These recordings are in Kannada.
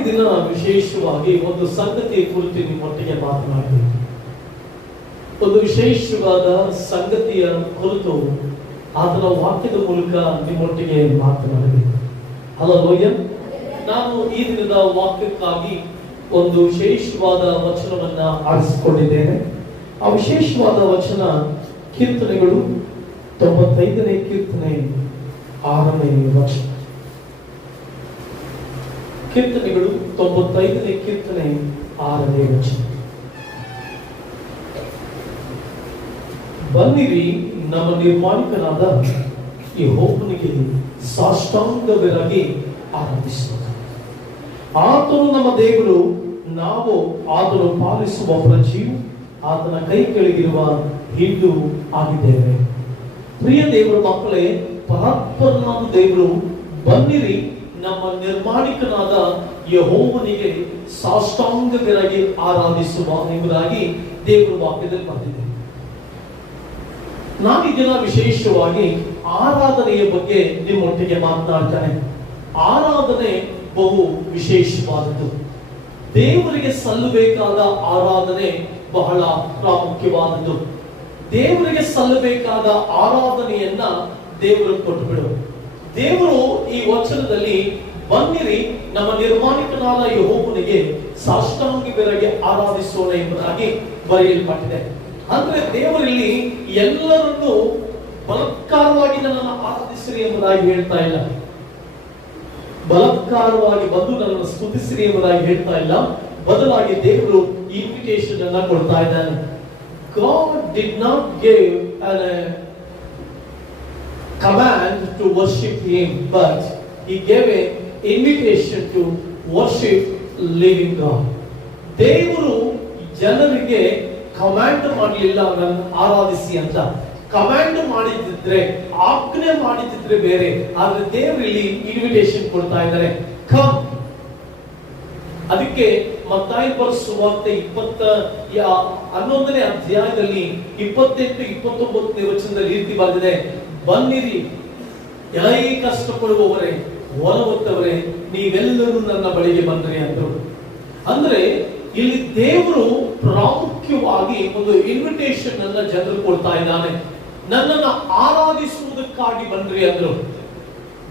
ಈ ದಿನ ವಿಶೇಷವಾಗಿ ಒಂದು ಸಂಗತಿಯ ಕುರಿತು ನಿಮ್ಮೊಟ್ಟಿಗೆ ಮಾತನಾಡಬೇಕು. ಒಂದು ವಿಶೇಷವಾದ ಸಂಗತಿಯ ಕುರಿತು ಆತನ ವಾಕ್ಯದ ಮೂಲಕ ನಿಮ್ಮೊಟ್ಟಿಗೆ ಮಾತನಾಡಬೇಕು. ಹಲ್ಲೆಲೂಯ. ನಾನು ಈ ದಿನದ ವಾಕ್ಯಕ್ಕಾಗಿ ಒಂದು ವಿಶೇಷವಾದ ವಚನವನ್ನ ಆರಿಸಿಕೊಂಡಿದ್ದೇನೆ. ಆ ವಿಶೇಷವಾದ ವಚನ ಕೀರ್ತನೆಗಳು 95ನೇ ಕೀರ್ತನೆ 6ನೇ ವಚನ. ಕೀರ್ತನೆಗಳು 95ನೇ ಕೀರ್ತನೆ 6ನೇ ವಚನ. ಬನ್ನಿರಿ, ನಮ್ಮ ನಿರ್ಮಾಣಿಕನಾದ ಯೆಹೋವನಿಗೆ ಸಾಷ್ಟಾಂಗವಾಗಿ ಆರಾಧಿಸೋಣ. ಆತನು ನಮ್ಮ ದೇವರು, ನಾವು ಆತನು ಪಾಲಿಸುವ ಪ್ರಜೆಯು, ಆತನ ಕೈ ಕೆಳಗಿರುವ ಹಿಂಡು ಆಗಿದ್ದೇವೆ. ಪ್ರಿಯ ದೇವರ ಮಕ್ಕಳೇ, ಪರಾತ್ಪರನಾದ ದೇವರು ಬನ್ನಿರಿ ನಮ್ಮ ನಿರ್ಮಾಣಿಕನಾದ ಯೆಹೋವನಿಗೆ ಸಾಷ್ಟಾಂಗವಾಗಿ ಆರಾಧಿಸುವ ಎಂಬುದಾಗಿ ದೇವರ ವಾಕ್ಯದಲ್ಲಿ ಬಂದಿದೆ. ನಾನು ಇದನ್ನ ವಿಶೇಷವಾಗಿ ಆರಾಧನೆಯ ಬಗ್ಗೆ ನಿಮ್ಮೊಟ್ಟಿಗೆ ಮಾತನಾಡ್ತಾನೆ. ಆರಾಧನೆ ಬಹು ವಿಶೇಷವಾದದ್ದು. ದೇವರಿಗೆ ಸಲ್ಲಬೇಕಾದ ಆರಾಧನೆ ಬಹಳ ಪ್ರಾಮುಖ್ಯವಾದದ್ದು. ದೇವರಿಗೆ ಸಲ್ಲಬೇಕಾದ ಆರಾಧನೆಯನ್ನ ದೇವರು ಕೊಟ್ಟುಬಿಡು. ದೇವರು ಈ ವಚನದಲ್ಲಿ ಬನ್ನಿರಿ ನಮ್ಮ ನಿರ್ಮಾಣಿಕನಾದ ಯೆಹೋವನಿಗೆ ಸಾಷ್ಟಾಂಗವಾಗಿ ಆರಾಧಿಸೋಣ ಎಂಬುದಾಗಿ ಬರೆಯಲ್ಪಟ್ಟಿದೆ. ಅಂದ್ರೆ ದೇವರಲ್ಲಿ ಎಲ್ಲರನ್ನೂ ಬಲಾತ್ಕಾರವಾಗಿ ನನ್ನನ್ನು ಆರಾಧಿಸಿರಿ ಎಂಬುದಾಗಿ ಹೇಳ್ತಾ ಇಲ್ಲ. ಬಲಾತ್ಕಾರವಾಗಿ ಬಂದು ನನ್ನನ್ನು ಸ್ತುತಿಸಿರಿ ಎಂಬುದಾಗಿ ಹೇಳ್ತಾ ಇಲ್ಲ. ಬದಲಾಗಿ ದೇವರು ಇನ್ವಿಟೇಷನ್ ಅನ್ನ ಕೊಡ್ತಾ ಇದ್ದಾನೆ. God did not give a command to worship him, but he gave an invitation to worship living God. ದೇವರು ಜನರಿಗೆ ಕಮಾಂಡ್ ಮಾಡಲಿಲ್ಲ ನನ್ನ ಆರಾಧಿಸಿ ಅಂತ. ಕಮಾಂಡ್ ಮಾಡಿದ್ರೆ, ಆಜ್ಞೆ ಮಾಡಿದ್ರೆ ಬೇರೆ, ಆದ್ರೆ ದೇವರಲ್ಲಿ ಇನ್ವಿಟೇಷನ್ ಕೊಡ್ತಾ ಇದ್ದಾರೆ. ಕಮ್. ಅದಕ್ಕೆ ಮತ್ತಾಯ ಸುವಾರ್ತೆ 11ನೇ ಅಧ್ಯಾಯದಲ್ಲಿ 28-29ನೇ ವಚನದಲ್ಲಿ ರೀತಿ ಬಂದಿದೆ. ಬನ್ನಿರಿ ಎಲ್ಲೇ ಕಷ್ಟಪಡುವವರೇ, ಹೊರ ಹೊತ್ತವರೇ, ನೀವೆಲ್ಲರೂ ನನ್ನ ಬಳಿಗೆ ಬನ್ನಿರಿ ಅಂದರು. ಅಂದ್ರೆ ಇಲ್ಲಿ ದೇವರು ಪ್ರಾಮುಖ್ಯವಾಗಿ ಒಂದು ಇನ್ವಿಟೇಷನ್ ಅನ್ನ ಜನರು ಕೊಡ್ತಾ ಇದ್ದಾನೆ. ನನ್ನನ್ನು ಆರಾಧಿಸುವುದಕ್ಕಾಗಿ ಬನ್ನಿರಿ ಅಂದ್ರು.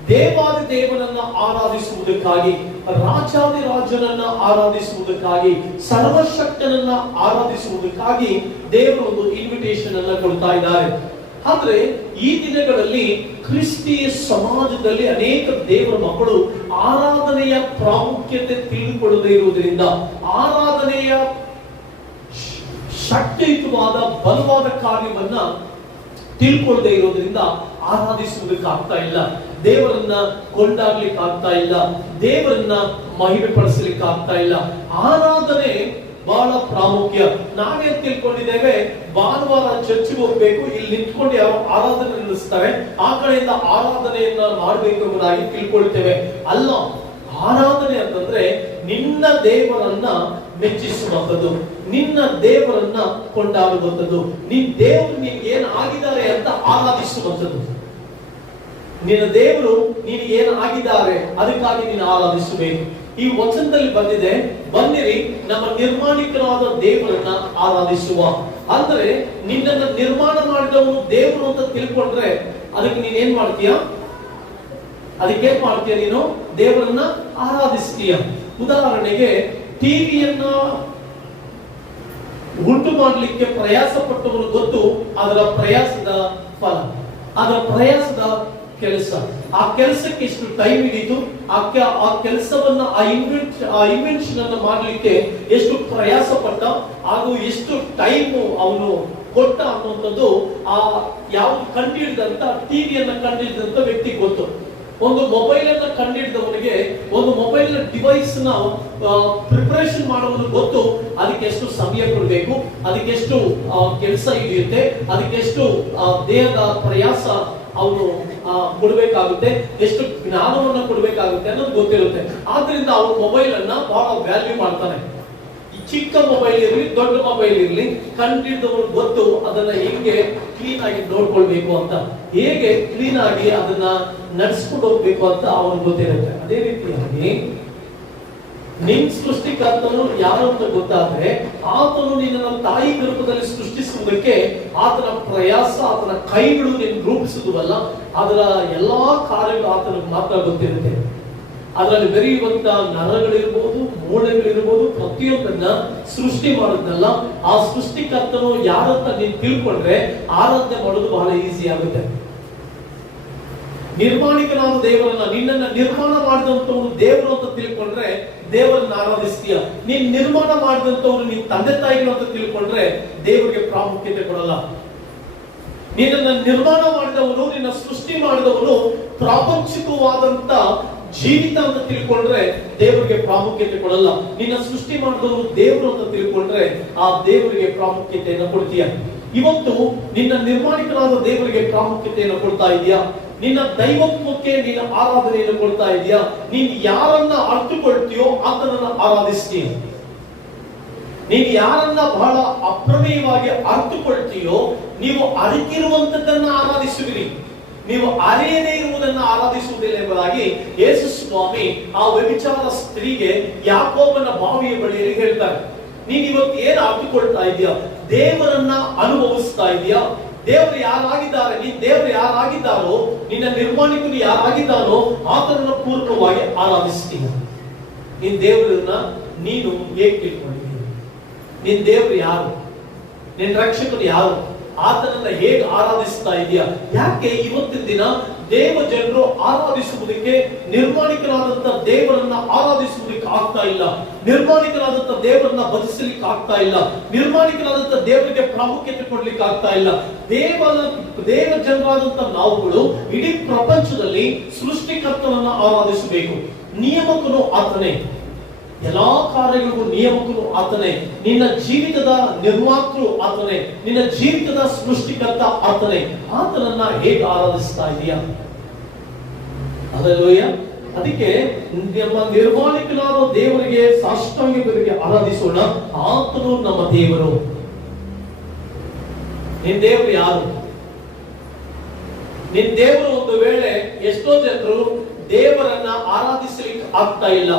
ದೇವಾದಿ ದೇವನನ್ನ ಆರಾಧಿಸುವುದಕ್ಕಾಗಿ, ರಾಜಾದಿ ರಾಜನನ್ನ ಆರಾಧಿಸುವುದಕ್ಕಾಗಿ, ಸರ್ವಶಕ್ತನನ್ನ ಆರಾಧಿಸುವುದಕ್ಕಾಗಿ ದೇವರು ಒಂದು ಇನ್ವಿಟೇಷನ್ ಅನ್ನ ಕೊಡ್ತಾ ಇದ್ದಾರೆ. ಆದ್ರೆ ಈ ದಿನಗಳಲ್ಲಿ ಕ್ರಿಸ್ತೀಯ ಸಮಾಜದಲ್ಲಿ ಅನೇಕ ದೇವರ ಮಕ್ಕಳು ಆರಾಧನೆಯ ಪ್ರಾಮುಖ್ಯತೆ ತಿಳಿದುಕೊಳ್ಳದೇ ಇರುವುದರಿಂದ, ಆರಾಧನೆಯ ಶಕ್ತಿಯುತವಾದ ಬಲವಾದ ಕಾರ್ಯವನ್ನ ತಿಳ್ಕೊಳ್ಳದೆ ಇರೋದ್ರಿಂದ ಆರಾಧಿಸುವುದಕ್ಕೆ ಆಗ್ತಾ ಇಲ್ಲ. ದೇವರನ್ನ ಕೊಂಡಾಗ್ಲಿಕ್ಕೆ ಆಗ್ತಾ ಇಲ್ಲ. ದೇವರನ್ನ ಮಹಿಮೆ ಪಡಿಸಲಿಕ್ಕೆ ಆಗ್ತಾ ಇಲ್ಲ. ಆರಾಧನೆ ಬಹಳ ಪ್ರಾಮುಖ್ಯ. ನಾವೇನ್ ತಿಳ್ಕೊಂಡಿದ್ದೇವೆ, ಭಾನುವಾರ ಚರ್ಚಿಗೆ ಹೋಗ್ಬೇಕು, ಇಲ್ಲಿ ನಿಂತ್ಕೊಂಡು ಯಾರು ಆರಾಧನೆ ನಡೆಸ್ತಾರೆ, ಆ ಕಡೆಯಿಂದ ಆರಾಧನೆಯನ್ನ ಮಾಡಬೇಕು ಎಂಬುದಾಗಿ ತಿಳ್ಕೊಳ್ತೇವೆ. ಅಲ್ಲ, ಆರಾಧನೆ ಅಂತಂದ್ರೆ ನಿನ್ನ ದೇವರನ್ನ ಮೆಚ್ಚಿಸುವಂಥದ್ದು, ನಿನ್ನ ದೇವರನ್ನ ಕೊಂಡಾಡುವಂಥದ್ದು, ನಿನ್ ದೇವರು ನಿನ್ಗೆ ಏನ್ ಆಗಿದ್ದಾರೆ ಅಂತ ಆರಾಧಿಸುವಂಥದ್ದು. ನಿನ್ನ ದೇವರು ನೀನು ಏನು ಆಗಿದ್ದಾರೆ ಅದಕ್ಕಾಗಿ ನೀನು ಆರಾಧಿಸಬೇಕು. ಈ ವಚನದಲ್ಲಿ ಬಂದಿದೆ, ಬನ್ನಿರಿ ನಮ್ಮ ನಿರ್ಮಾಣಿಕರಾದ ದೇವರನ್ನ ಆರಾಧಿಸುವ. ಅಂದ್ರೆ ನಿನ್ನನ್ನು ನಿರ್ಮಾಣ ಮಾಡಿದವನು ದೇವರು ಅಂತ ತಿಳ್ಕೊಂಡ್ರೆ ಅದಕ್ಕೆ ನೀನೇನ್ ಮಾಡ್ತೀಯ? ಅದಕ್ಕೇನ್ ಮಾಡ್ತೀಯ? ನೀನು ದೇವರನ್ನ ಆರಾಧಿಸ್ತೀಯ. ಉದಾಹರಣೆಗೆ, ಟಿವಿಯನ್ನ ಉಂಟು ಮಾಡಲಿಕ್ಕೆ ಪ್ರಯಾಸ ಪಟ್ಟವರು ಗೊತ್ತು ಅದರ ಪ್ರಯಾಸದ ಫಲ, ಅದರ ಪ್ರಯಾಸದ ಕೆಲಸ. ಆ ಕೆಲಸಕ್ಕೆ ಎಷ್ಟು ಟೈಮ್ ಹಿಡಿತು, ಆ ಕೆಲಸವನ್ನ ಆ ಇನ್ವೆನ್ಷನ್ ಅನ್ನ ಮಾಡಲಿಕ್ಕೆ ಎಷ್ಟು ಪ್ರಯಾಸ ಪಟ್ಟ, ಹಾಗೂ ಎಷ್ಟು ಟೈಮ್ ಅವನು ಕೊಟ್ಟ ಅನ್ನುವಂಥದ್ದು ಆ ಯಾವ್ದು ಕಂಡುಹಿಡಿದಂತ, ಟಿವಿಯನ್ನ ಕಂಡುಹಿಡಿದಂತ ವ್ಯಕ್ತಿ ಗೊತ್ತು. ಒಂದು ಮೊಬೈಲ್ ಅನ್ನ ಕಂಡುಹಿಡಿದವನಿಗೆ ಒಂದು ಮೊಬೈಲ್ ಡಿವೈಸ್ ನ ಪ್ರಿಪರೇಷನ್ ಮಾಡುವುದು ಗೊತ್ತು. ಅದಕ್ಕೆ ಎಷ್ಟು ಸಮಯ ಕೊಡಬೇಕು, ಅದಕ್ಕೆ ಎಷ್ಟು ಕೆಲಸ ಹಿಡಿಯುತ್ತೆ, ಅದಕ್ಕೆ ಎಷ್ಟು ದೇಹದ ಪ್ರಯಾಸ ಅವನು ಕೊಡಬೇಕಾಗುತ್ತೆ, ಎಷ್ಟು ಜ್ಞಾನವನ್ನ ಕೊಡಬೇಕಾಗುತ್ತೆ ಅನ್ನೋದು ಗೊತ್ತಿರುತ್ತೆ. ಆದ್ರಿಂದ ಅವನು ಮೊಬೈಲ್ ಅನ್ನ ಬಹಳ ವ್ಯಾಲ್ಯೂ ಮಾಡ್ತಾನೆ. ಚಿಕ್ಕ ಮೊಬೈಲ್ ಇರಲಿ, ದೊಡ್ಡ ಮೊಬೈಲ್ ಇರಲಿ, ಕಂಡಿದ್ದವರು ಗೊತ್ತು ಅದನ್ನ ಹೇಗೆ ಕ್ಲೀನ್ ಆಗಿ ನೋಡ್ಕೊಳ್ಬೇಕು ಅಂತ, ಹೇಗೆ ಕ್ಲೀನ್ ಆಗಿ ಅದನ್ನ ನಡೆಸ್ಕೊಂಡು ಹೋಗ್ಬೇಕು ಅಂತ ಅವನು ಗೊತ್ತಿರುತ್ತೆ. ಅದೇ ರೀತಿಯಾಗಿ ನಿನ್ ಸೃಷ್ಟಿಕರ್ತನು ಯಾರು ಅಂತ ಗೊತ್ತಾದ್ರೆ ಆತನು ನಿನ್ನ ತಾಯಿ ಗರ್ಭದಲ್ಲಿ ಸೃಷ್ಟಿಸುವುದಕ್ಕೆ ಆತನ ಪ್ರಯಾಸ, ಆತನ ಕೈಗಳು ನೀನು ರೂಪಿಸುವುದಲ್ಲ, ಅದರ ಎಲ್ಲಾ ಕಾರ್ಯಗಳು ಆತನಿಗೆ ಮಾತ್ರ ಗೊತ್ತಿರುತ್ತೆ. ಅದರಲ್ಲಿ ಬೆರೆಯುವಂತ ನರಗಳಿರ್ಬೋದು, ಮೂಳೆಗಳಿರ್ಬೋದು, ಪ್ರತಿಯೊಂದನ್ನ ಸೃಷ್ಟಿ ಮಾಡೋದಲ್ಲ. ಆ ಸೃಷ್ಟಿಕರ್ತನು ಯಾರಂತ ನೀನ್ ತಿಳ್ಕೊಂಡ್ರೆ ಆರಾಧನೆ ಮಾಡೋದು ಬಹಳ ಈಸಿ ಆಗುತ್ತೆ. ನಿರ್ಮಾಣಿಕನಾದ ದೇವರನ್ನ, ನಿನ್ನನ್ನ ನಿರ್ಮಾಣ ಮಾಡಿದಂತವನು ದೇವರು ಅಂತ ತಿಳ್ಕೊಂಡ್ರೆ ದೇವರನ್ನ ಆರಾಧಿಸ್ತೀಯ. ನೀನ್ ನಿರ್ಮಾಣ ಮಾಡಿದಂತವನು ನಿನ್ ತಂದೆ ತಾಯಿಗಳು ಅಂತ ತಿಳ್ಕೊಂಡ್ರೆ ದೇವರಿಗೆ ಪ್ರಾಮುಖ್ಯತೆ ಕೊಡಲ್ಲ. ನಿನ್ನನ್ನ ನಿರ್ಮಾಣ ಮಾಡಿದವನು, ನಿನ್ನ ಸೃಷ್ಟಿ ಮಾಡಿದವನು ಪ್ರಾಪಂಚಿಕವಾದಂತ ಜೀವಿತ ಅಂತ ತಿಳ್ಕೊಂಡ್ರೆ ದೇವರಿಗೆ ಪ್ರಾಮುಖ್ಯತೆ ಕೊಡಲ್ಲ. ನಿನ್ನ ಸೃಷ್ಟಿ ಮಾಡಿದವರು ದೇವರು ಅಂತ ತಿಳ್ಕೊಂಡ್ರೆ ಆ ದೇವರಿಗೆ ಪ್ರಾಮುಖ್ಯತೆಯನ್ನು ಕೊಡ್ತೀಯ. ಇವತ್ತು ನಿನ್ನ ನಿರ್ಮಾಣಿಕನಾದ ದೇವರಿಗೆ ಪ್ರಾಮುಖ್ಯತೆಯನ್ನು ಕೊಡ್ತಾ ಇದೆಯಾ? ನಿನ್ನ ದೈವತ್ವಕ್ಕೆ ನೀನು ಆರಾಧನೆಯನ್ನು ಕೊಡ್ತಾ ಇದೆಯಾ? ನೀನು ಯಾರನ್ನ ಅರ್ಥಕೊಳ್ತೀಯೋ ಆತನನ್ನ ಆರಾಧಿಸ್ತೀಯ. ನೀನು ಯಾರನ್ನ ಬಹಳ ಅಪ್ರಮೇಯವಾಗಿ ಅರ್ಥಕೊಳ್ತೀಯೋ ನೀವು ಅರಿತಿರುವಂತದ್ದನ್ನ ಆರಾಧಿಸುವಿರಿ, ನೀವು ಅರಿಯದೇ ಇರುವುದನ್ನು ಆರಾಧಿಸುವುದಿಲ್ಲ ಎಂಬುದಾಗಿ ಯೇಸು ಸ್ವಾಮಿ ಆ ವ್ಯಭಿಚಾರ ಸ್ತ್ರೀಗೆ ಯಾಕೋಬನ ಬಾವಿಯ ಬಳಿಯಲ್ಲಿ ಹೇಳ್ತಾರೆ. ನೀನು ಇವತ್ತು ಏನು ಅರ್ಥಕೊಳ್ತಾ ಇದೆಯಾ? ದೇವರನ್ನ ಅನುಭವಿಸ್ತಾ ಇದೆಯಾ? ದೇವರು ಯಾರಾಗಿದ್ದಾರೆ, ನೀನ್ ದೇವರು ಯಾರಾಗಿದ್ದಾರೋ, ನಿನ್ನ ನಿರ್ಮಾಣಿಕನು ಯಾರಾಗಿದ್ದಾನೋ ಆತನನ್ನು ಪೂರ್ಣವಾಗಿ ಆರಾಧಿಸ್ತೀಯ. ನಿನ್ ದೇವರನ್ನ ನೀನು ಹೇಗೆ ತಿಳ್ಕೊಂಡಿದ್ದೀಯ? ನಿನ್ ದೇವರು ಯಾರು? ನಿನ್ನ ರಕ್ಷಕನು ಯಾರು? ಆತನನ್ನ ಹೇಗೆ ಆರಾಧಿಸ್ತಾ ಇದೆಯಾ? ಯಾಕೆ ಇವತ್ತಿನ ದಿನ ದೇವ ಜನರು ಆರಾಧಿಸುವುದಕ್ಕೆ, ನಿರ್ಮಾಣಿಕನಾದಂತ ದೇವರನ್ನ ಆರಾಧಿಸುವುದಕ್ಕೆ ಆಗ್ತಾ ಇಲ್ಲ, ನಿರ್ಮಾಣಿಕನಾದಂತ ದೇವರನ್ನ ಭಜಿಸಲಿಕ್ಕೆ ಆಗ್ತಾ ಇಲ್ಲ, ನಿರ್ಮಾಣಿಕನಾದಂತ ದೇವರಿಗೆ ಪ್ರಾಮುಖ್ಯತೆ ಕೊಡ್ಲಿಕ್ಕೆ ಆಗ್ತಾ ಇಲ್ಲ. ದೇವ ಜನರಾದಂತ ನಾವುಗಳು ಇಡೀ ಪ್ರಪಂಚದಲ್ಲಿ ಸೃಷ್ಟಿಕರ್ತನನ್ನ ಆರಾಧಿಸಬೇಕು. ನಿಯಮಕನು ಆತನೇ, ಎಲ್ಲಾ ಕಾರ್ಯಗಳಿಗೂ ನಿಯಮಕನು ಆತನೇ, ನಿನ್ನ ಜೀವಿತದ ನಿರ್ಮಾತೃ ಆತನೇ, ನಿನ್ನ ಜೀವಿತದ ಸೃಷ್ಟಿಕರ್ತ ಆತನೇ. ಆತನನ್ನ ಹೇಗೆ ಆರಾಧಿಸ್ತಾ ಇದೆಯಾ? ಹಲ್ಲೆಲೂಯಾ. ಅದಕ್ಕೆ ನಮ್ಮ ನಿರ್ಮಾಣಿಕನಾದ ದೇವರಿಗೆ ಸಾಷ್ಟಾಂಗವಾಗಿ ಆರಾಧಿಸೋಣ. ಆತನು ನಮ್ಮ ದೇವರು. ನಿನ್ ದೇವರು ಯಾರು? ನಿನ್ ದೇವರು ಒಂದು ವೇಳೆ ಎಷ್ಟೋ ಜನರು ದೇವರನ್ನ ಆರಾಧಿಸಲಿಕ್ಕೆ ಆಗ್ತಾ ಇಲ್ಲ,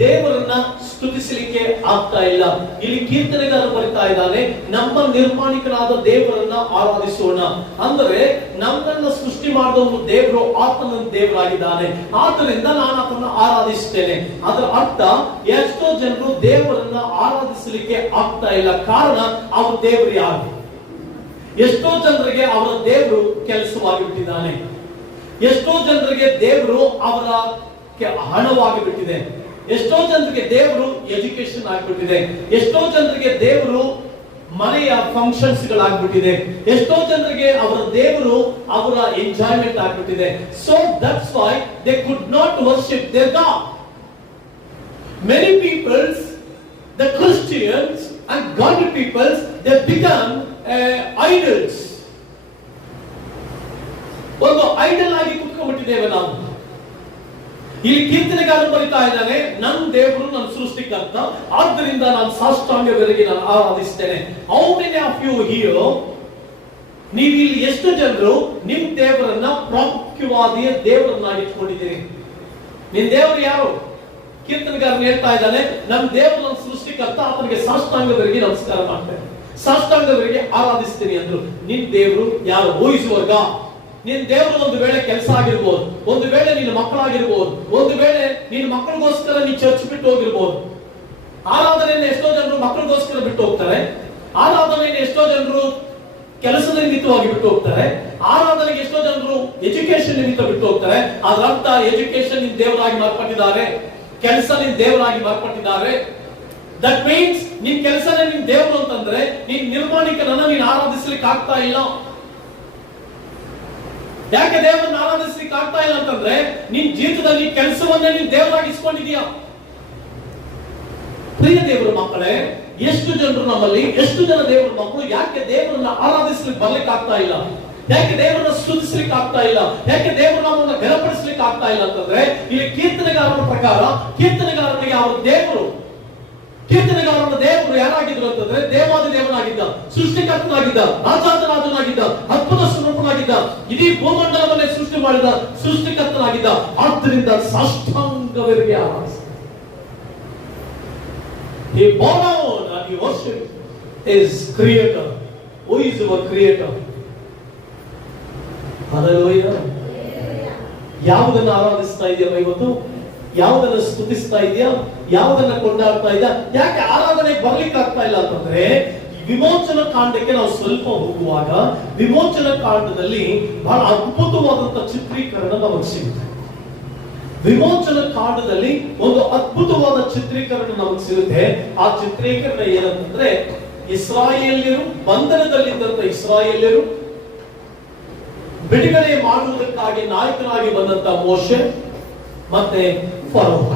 ದೇವರನ್ನ ಸ್ತುತಿಸಲಿಕ್ಕೆ ಆಗ್ತಾ ಇಲ್ಲ. ಇಲ್ಲಿ ಕೀರ್ತನೆಗಾರ ಬರಿತಾ ಇದ್ದಾನೆ, ನಮ್ಮ ನಿರ್ಮಾಣಿಕನಾದ ದೇವರನ್ನ ಆರಾಧಿಸೋಣ. ಅಂದ್ರೆ ನಮ್ಮನ್ನ ಸೃಷ್ಟಿ ಮಾಡಿದವನು ದೇವರು, ಆತನ ದೇವರಾಗಿದ್ದಾನೆ, ಆದ್ದರಿಂದ ನಾನು ಆತನ ಆರಾಧಿಸ್ತೇನೆ. ಅದರ ಅರ್ಥ ಎಷ್ಟೋ ಜನರು ದೇವರನ್ನ ಆರಾಧಿಸಲಿಕ್ಕೆ ಆಗ್ತಾ ಇಲ್ಲ. ಕಾರಣ ಅವ್ರ ದೇವರು ಯಾರು? ಎಷ್ಟೋ ಜನರಿಗೆ ಅವರ ದೇವರು ಕೆಲಸವಾಗಿ ಬಿಟ್ಟಿದ್ದಾನೆ. ಎಷ್ಟೋ ಜನರಿಗೆ ದೇವರು ಅವರ ಹಣವಾಗಿ ಬಿಟ್ಟಿದೆ. ಎಷ್ಟೋ ಜನರಿಗೆ ದೇವರು ಎಜುಕೇಶನ್ ಆಗ್ಬಿಟ್ಟಿದೆ. ಎಷ್ಟೋ ಜನರಿಗೆ ದೇವರು ಮನೆಯ ಫಂಕ್ಷನ್ಸ್ ಗಳಾಗ್ಬಿಟ್ಟಿದೆ. ಎಷ್ಟೋ ಜನರಿಗೆ ಅವರ ದೇವರು ಅವರ ಎಂಜಾಯ್ಮೆಂಟ್ ಆಗ್ಬಿಟ್ಟಿದೆ. So that's why they could not worship their god. Many peoples, the Christians and godly peoples, they become idols. ಒಂದು ಐಡಲ್ ಆಗಿ ಕುತ್ಕೊಂಡ್ಬಿಟ್ಟಿದ್ದೇವೆ ನಾವು. ಇಲ್ಲಿ ಕೀರ್ತನೆಗಾರರು ಬರಿತಾ ಇದ್ದಾನೆ, ನನ್ನ ದೇವರು ನನ್ನ ಸೃಷ್ಟಿಕರ್ತ, ಆದ್ದರಿಂದ ನಾನು ಸಾಷ್ಟಾಂಗವರೆಗೆ ನಾನು ಆರಾಧಿಸ್ತೇನೆ. How many of you here, ನೀವು ಇಲ್ಲಿ ಎಷ್ಟು ಜನರು ನಿಮ್ ದೇವರನ್ನ ಪ್ರಾಮುಖ್ಯವಾದ ದೇವರನ್ನಾಗಿ ಇಟ್ಕೊಂಡಿದ್ದೀರಿ? ನಿನ್ ದೇವರು ಯಾರು? ಕೀರ್ತನೆಗಾರನು ಹೇಳ್ತಾ ಇದ್ದಾನೆ, ನನ್ನ ದೇವರು ನನ್ನ ಸೃಷ್ಟಿಕರ್ತ, ಆತನಿಗೆ ಸಾಷ್ಟಾಂಗವರೆಗೆ ನಮಸ್ಕಾರ ಮಾಡ್ತೇನೆ, ಸಾಷ್ಟಾಂಗವರೆಗೆ ಆರಾಧಿಸ್ತೀನಿ ಅಂದ್ರು. ನಿನ್ ದೇವರು ಯಾರು? ಊಹಿಸುವರ್ಗ. ನಿನ್ ದೇವರು ಒಂದು ವೇಳೆ ಕೆಲಸ ಆಗಿರ್ಬೋದು, ಒಂದು ವೇಳೆ ನಿನ್ನ ಮಕ್ಕಳಾಗಿರ್ಬೋದು, ಒಂದು ವೇಳೆ ನಿನ್ನ ಮಕ್ಕಳಿಗೋಸ್ಕರ ನೀನು ಚರ್ಚ್ ಬಿಟ್ಟು ಹೋಗಿರ್ಬೋದು. ಆರಾಧನೆಯನ್ನು ಎಷ್ಟೋ ಜನರು ಮಕ್ಕಳಿಗೋಸ್ಕರ ಬಿಟ್ಟು ಹೋಗ್ತಾರೆ. ಆರಾಧನೆಯನ್ನು ಎಷ್ಟೋ ಜನರು ಕೆಲಸದ ನಿಮಿತ್ತವಾಗಿ ಬಿಟ್ಟು ಹೋಗ್ತಾರೆ. ಆರಾಧನೆಗೆ ಎಷ್ಟೋ ಜನರು ಎಜುಕೇಶನ್ ನಿಮಿತ್ತ ಬಿಟ್ಟು ಹೋಗ್ತಾರೆ. ಅದರ ಅರ್ಥ ಎಜುಕೇಶನ್ ನಿನ್ ದೇವರಾಗಿ ಮಾರ್ಪಟ್ಟಿದ್ದಾರೆ, ಕೆಲಸ ನಿನ್ ದೇವರಾಗಿ ಮಾರ್ಪಟ್ಟಿದ್ದಾರೆ. ದಟ್ ಮೀನ್ಸ್ ನಿನ್ ಕೆಲಸನೇ ನಿನ್ ದೇವರು ಅಂತಂದ್ರೆ ನೀನ್ ನಿರ್ಮಾಣಿಕನನ್ನ ನೀನ್ ಆರಾಧಿಸ್ಲಿಕ್ಕೆ ಆಗ್ತಾ ಇಲ್ಲ. ಯಾಕೆ ದೇವರನ್ನ ಆರಾಧಿಸ್ಲಿಕ್ಕೆ ಆಗ್ತಾ ಇಲ್ಲ ಅಂತಂದ್ರೆ ನಿನ್ ಜೀವಿತದಲ್ಲಿ ಕೆಲಸವನ್ನೇ ನೀನ್ ದೇವರಾಗಿ ಇಸ್ಕೊಂಡಿದೀಯ. ಪ್ರಿಯ ದೇವರ ಮಕ್ಕಳೇ, ಎಷ್ಟು ಜನರು ನಮ್ಮಲ್ಲಿ, ಎಷ್ಟು ಜನ ದೇವರ ಮಕ್ಕಳು ಯಾಕೆ ದೇವರನ್ನ ಆರಾಧಿಸ್ಲಿಕ್ಕೆ ಬರ್ಲಿಕ್ಕೆ ಆಗ್ತಾ ಇಲ್ಲ? ಯಾಕೆ ದೇವರನ್ನ ಸ್ತುತಿಸ್ಲಿಕ್ಕೆ ಆಗ್ತಾ ಇಲ್ಲ? ಯಾಕೆ ದೇವರ ನಾಮವನ್ನ ಘನಪಡಿಸ್ಲಿಕ್ಕೆ ಆಗ್ತಾ ಇಲ್ಲ ಅಂತಂದ್ರೆ ಇಲ್ಲಿ ಕೀರ್ತನೆಗಾರನ ಪ್ರಕಾರ ಕೀರ್ತನೆಗಾರನಿಗೆ ಅವರ ದೇವರು, ಕೀರ್ತನೆಗಾರನ ದೇವರು ಯಾರಾಗಿದ್ರು ಅಂತಂದ್ರೆ ದೇವಾದಿ ದೇವನಾಗಿದ್ದ, ಸೃಷ್ಟಿಕರ್ತನಾಗಿದ್ದ, ರಾಜಾದಿರಾಜನಾಗಿದ್ದ, ಅದ್ಭುತ ಸ್ವರೂಪನಾಗಿದ್ದ, ಇಡೀ ಭೂಮಂಡಲವನ್ನೇ ಸೃಷ್ಟಿ ಮಾಡಿದ ಸೃಷ್ಟಿಕರ್ತನಾಗಿದ್ದ. ಆದ್ದರಿಂದ ಸಾಷ್ಟಾಂಗವರೆಗೆ ಆರಾಧಿಸ್ತಾರೆ. He bow down and he worship his creator. Who is our creator? Hallelujah. ಯಾವುದನ್ನು ಆರಾಧಿಸ್ತಾ ಇದೆಯಾ ಇವತ್ತು? ಯಾವುದನ್ನು ಸ್ತುತಿಸ್ತಾ ಇದೆಯಾ? ಯಾವುದನ್ನ ಕೊಂಡಾಡ್ತಾ ಇದೆಯಾ? ಯಾಕೆ ಆರಾಧನೆಗೆ ಬರ್ಲಿಕ್ಕೆ ಆಗ್ತಾ ಇಲ್ಲ ಅಂತಂದ್ರೆ, ವಿಮೋಚನ ಕಾಂಡಕ್ಕೆ ನಾವು ಸ್ವಲ್ಪ ಹೋಗುವಾಗ ವಿಮೋಚನ ಕಾಂಡದಲ್ಲಿ ಬಹಳ ಅದ್ಭುತವಾದಂತಹ ಚಿತ್ರೀಕರಣ ನಮಗೆ ಸಿಗುತ್ತೆ. ವಿಮೋಚನ ಕಾಂಡದಲ್ಲಿ ಒಂದು ಅದ್ಭುತವಾದ ಚಿತ್ರೀಕರಣ ನಮಗೆ ಸಿಗುತ್ತೆ. ಆ ಚಿತ್ರೀಕರಣ ಏನಂತಂದ್ರೆ, ಇಸ್ರಾಯೇಲ್ಯರು, ಬಂಧನದಲ್ಲಿದ್ದಂತ ಇಸ್ರಾಯೇಲ್ಯರು ಬಿಡುಗಡೆ ಮಾಡುವುದಕ್ಕಾಗಿ ನಾಯಕನಾಗಿ ಬಂದಂತ ಮೋಶೆ ಮತ್ತೆ ಫರೋಹ.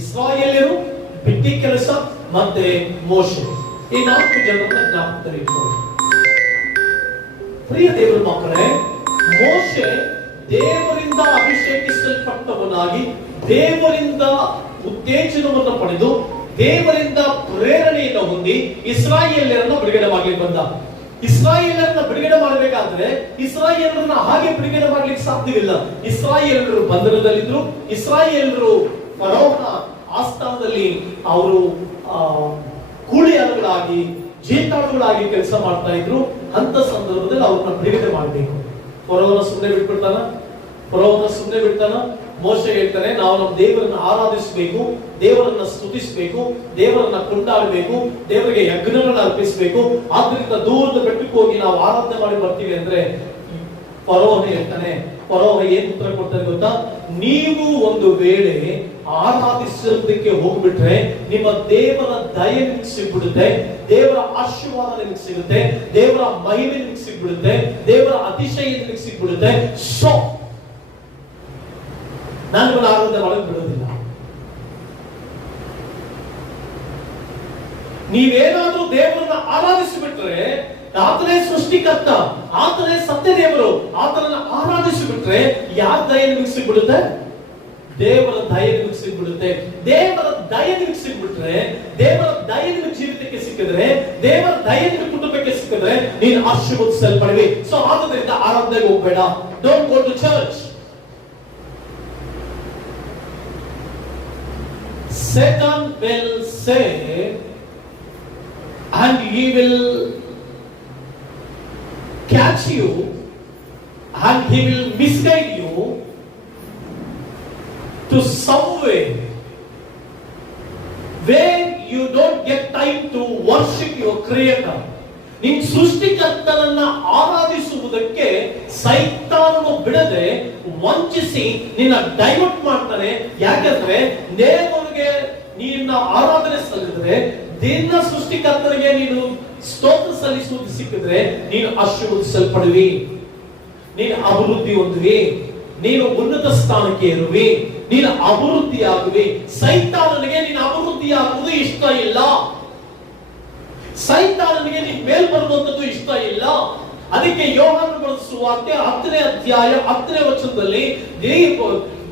ಇಸ್ರಾಯೇಲ್ಯರು, ಬಿಟ್ಟಿ ಕೆಲಸ ಮತ್ತೆ ಮೋಶೆ, ಈ 4 ಜನರನ್ನ ಜ್ಞಾಪಕದಲ್ಲಿ ಇಟ್ಕೊಳ್ಳಿ. ಪ್ರಿಯ ದೇವರ ಮಕ್ಕಳೇ, ಮೋಶೆ ದೇವರಿಂದ ಅಭಿಷೇಕಿಸಲ್ಪಟ್ಟವನಾಗಿ, ದೇವರಿಂದ ಉತ್ತೇಜನವನ್ನು ಪಡೆದು, ದೇವರಿಂದ ಪ್ರೇರಣೆಯನ್ನು ಹೊಂದಿ ಇಸ್ರಾಯೇಲ್ಯರನ್ನ ಬಿಡುಗಡೆ ಮಾಡಲಿಕ್ಕೆ ಬಂದ. ಇಸ್ರಾಯೇಲರನ್ನ ಬಿಡುಗಡೆ ಮಾಡಬೇಕಾದ್ರೆ ಇಸ್ರಾಯೇಲರನ್ನ ಹಾಗೆ ಬಿಡುಗಡೆ ಮಾಡ್ಲಿಕ್ಕೆ ಸಾಧ್ಯವಿಲ್ಲ. ಇಸ್ರಾಯೇಲರು ಬಂಧನದಲ್ಲಿದ್ರು. ಇಸ್ರಾಯೇಲರು ಫರೋಹನ ಆಸ್ಥಾನದಲ್ಲಿ ಅವರು ಕೂಲಿಯಾಳುಗಳಾಗಿ, ಜೇತಾಳುಗಳಾಗಿ ಕೆಲಸ ಮಾಡ್ತಾ ಇದ್ರು. ಅಂತ ಸಂದರ್ಭದಲ್ಲಿ ಅವ್ರನ್ನ ಬಿಡುಗಡೆ ಮಾಡಬೇಕು. ಫರೋಹನ ಸುಮ್ಮನೆ ಬಿಡ್ತಾನ? ಮೋಶೆ ಹೇಳ್ತಾನೆ, ನಾವು ನಮ್ಮ ದೇವರನ್ನ ಆರಾಧಿಸಬೇಕು, ದೇವರನ್ನ ಸ್ತುತಿಸಬೇಕು, ದೇವರನ್ನ ಕೊಂಡಾಡಬೇಕು, ದೇವರಿಗೆ ಯಜ್ಞಗಳನ್ನ ಅರ್ಪಿಸಬೇಕು. ಆದ್ರಿಂದ ದೂರದ ಬೆಟ್ಟಕ್ಕೆ ಹೋಗಿ ನಾವು ಆರಾಧನೆ ಮಾಡಿ ಬರ್ತೀವಿ ಅಂದ್ರೆ, ಫರೋಹ ಹೇಳ್ತಾನೆ, ಫರೋಹ ಏನ್ ಉತ್ತರ ಕೊಡ್ತಾನೆ ಗೊತ್ತಾ? ನೀವು ಒಂದು ವೇಳೆ ಆರಾಧಿಸೋದಕ್ಕೆ ಹೋಗ್ಬಿಟ್ರೆ ನಿಮ್ಮ ದೇವರ ದಯೆ ನಿಮಗೆ ಸಿಗ್ಬಿಡುತ್ತೆ, ದೇವರ ಆಶೀರ್ವಾದ ನಿಮಗೆ ಸಿಗುತ್ತೆ, ದೇವರ ಮಹಿಮೆ ನಿಮಗೆ ಸಿಗ್ಬಿಡುತ್ತೆ, ದೇವರ ಅತಿಶಯ ನಿಮಗೆ ಸಿಗ್ಬಿಡುತ್ತೆ. ಸೊ ನಾನು ಆರಾಧನೆ ಮಾಡಕ್ ಬಿಡೋದಿಲ್ಲ. ನೀವೇನಾದ್ರೂ ದೇವರನ್ನ ಆರಾಧಿಸಿಬಿಟ್ರೆ, ಆತನೇ ಸೃಷ್ಟಿಕರ್ತ, ಆತನೇ ಸತ್ಯ ದೇವರು, ಆತನನ್ನ ಆರಾಧಿಸಿಬಿಟ್ರೆ ಯಾರ ದಯ ನಿಮಗೆ ಸಿಗ್ಬಿಡುತ್ತೆ? ದೇವರ ದಯ ನಿಮಗೆ ಸಿಗ್ಬಿಡುತ್ತೆ. ದೇವರ ದಯ ನಿಮಗೆ ಸಿಗ್ಬಿಟ್ರೆ, ದೇವರ ದಯ ನಿಮಗೆ ಜೀವಿತಕ್ಕೆ ಸಿಕ್ಕಿದ್ರೆ, ದೇವರ ದಯ ನಿಮಗೆ ಕುಟುಂಬಕ್ಕೆ ಸಿಕ್ಕಿದ್ರೆ ನೀನು ಆಶೀರ್ವದಿಸಲ್ಪಡುವೆ. ಸೊ ಆದ್ರಿಂದ ಆರಾಧನೆಗೆ ಹೋಗ್ಬೇಡ. Don't go to church. Satan will say, and he will catch you, and he will misguide you to some way where you don't get time to worship your creator. ನಿನ್ ಸೃಷ್ಟಿಕರ್ತನನ್ನ ಆರಾಧಿಸುವುದಕ್ಕೆ ಸೈತಾನನು ಬಿಡದೆ ವಂಚಿಸಿ ನಿನ್ನ ಡೈವರ್ಟ್ ಮಾಡ್ತಾನೆ. ಯಾಕಂದ್ರೆ ದೇವರಿಗೆ ನಿನ್ನ ಆರಾಧನೆ ಸಲ್ಲಿಸಿದ್ರೆ, ನಿನ್ನ ಸೃಷ್ಟಿಕರ್ತನಿಗೆ ನೀನು ಸ್ತೋತ್ರ ಸಲ್ಲಿಸುವುದು ಸಿಕ್ಕಿದ್ರೆ ನೀನು ಆಶೀರ್ವದಿಸಲ್ಪಡುವಿ, ನೀನು ಅಭಿವೃದ್ಧಿ ಹೊಂದುವಿ, ನೀನು ಉನ್ನತ ಸ್ಥಾನಕ್ಕೆ ಇರುವಿ, ನೀನು ಅಭಿವೃದ್ಧಿ ಆಗುವಿ. ಸೈತಾನನಿಗೆ ನೀನು ಅಭಿವೃದ್ಧಿ ಆಗುವುದು ಇಷ್ಟ ಇಲ್ಲ. ಸೈತಾನನಿಗೆ ನೀನು ಮೇಲ್ ಬರುವಂತದ್ದು ಇಷ್ಟ ಇಲ್ಲ. ಅದಕ್ಕೆ ಯೋಹಾನ ಬರೆದ ಸುವಾರ್ತೆ 10ನೇ ಅಧ್ಯಾಯ 10ನೇ ವಚನದಲ್ಲಿ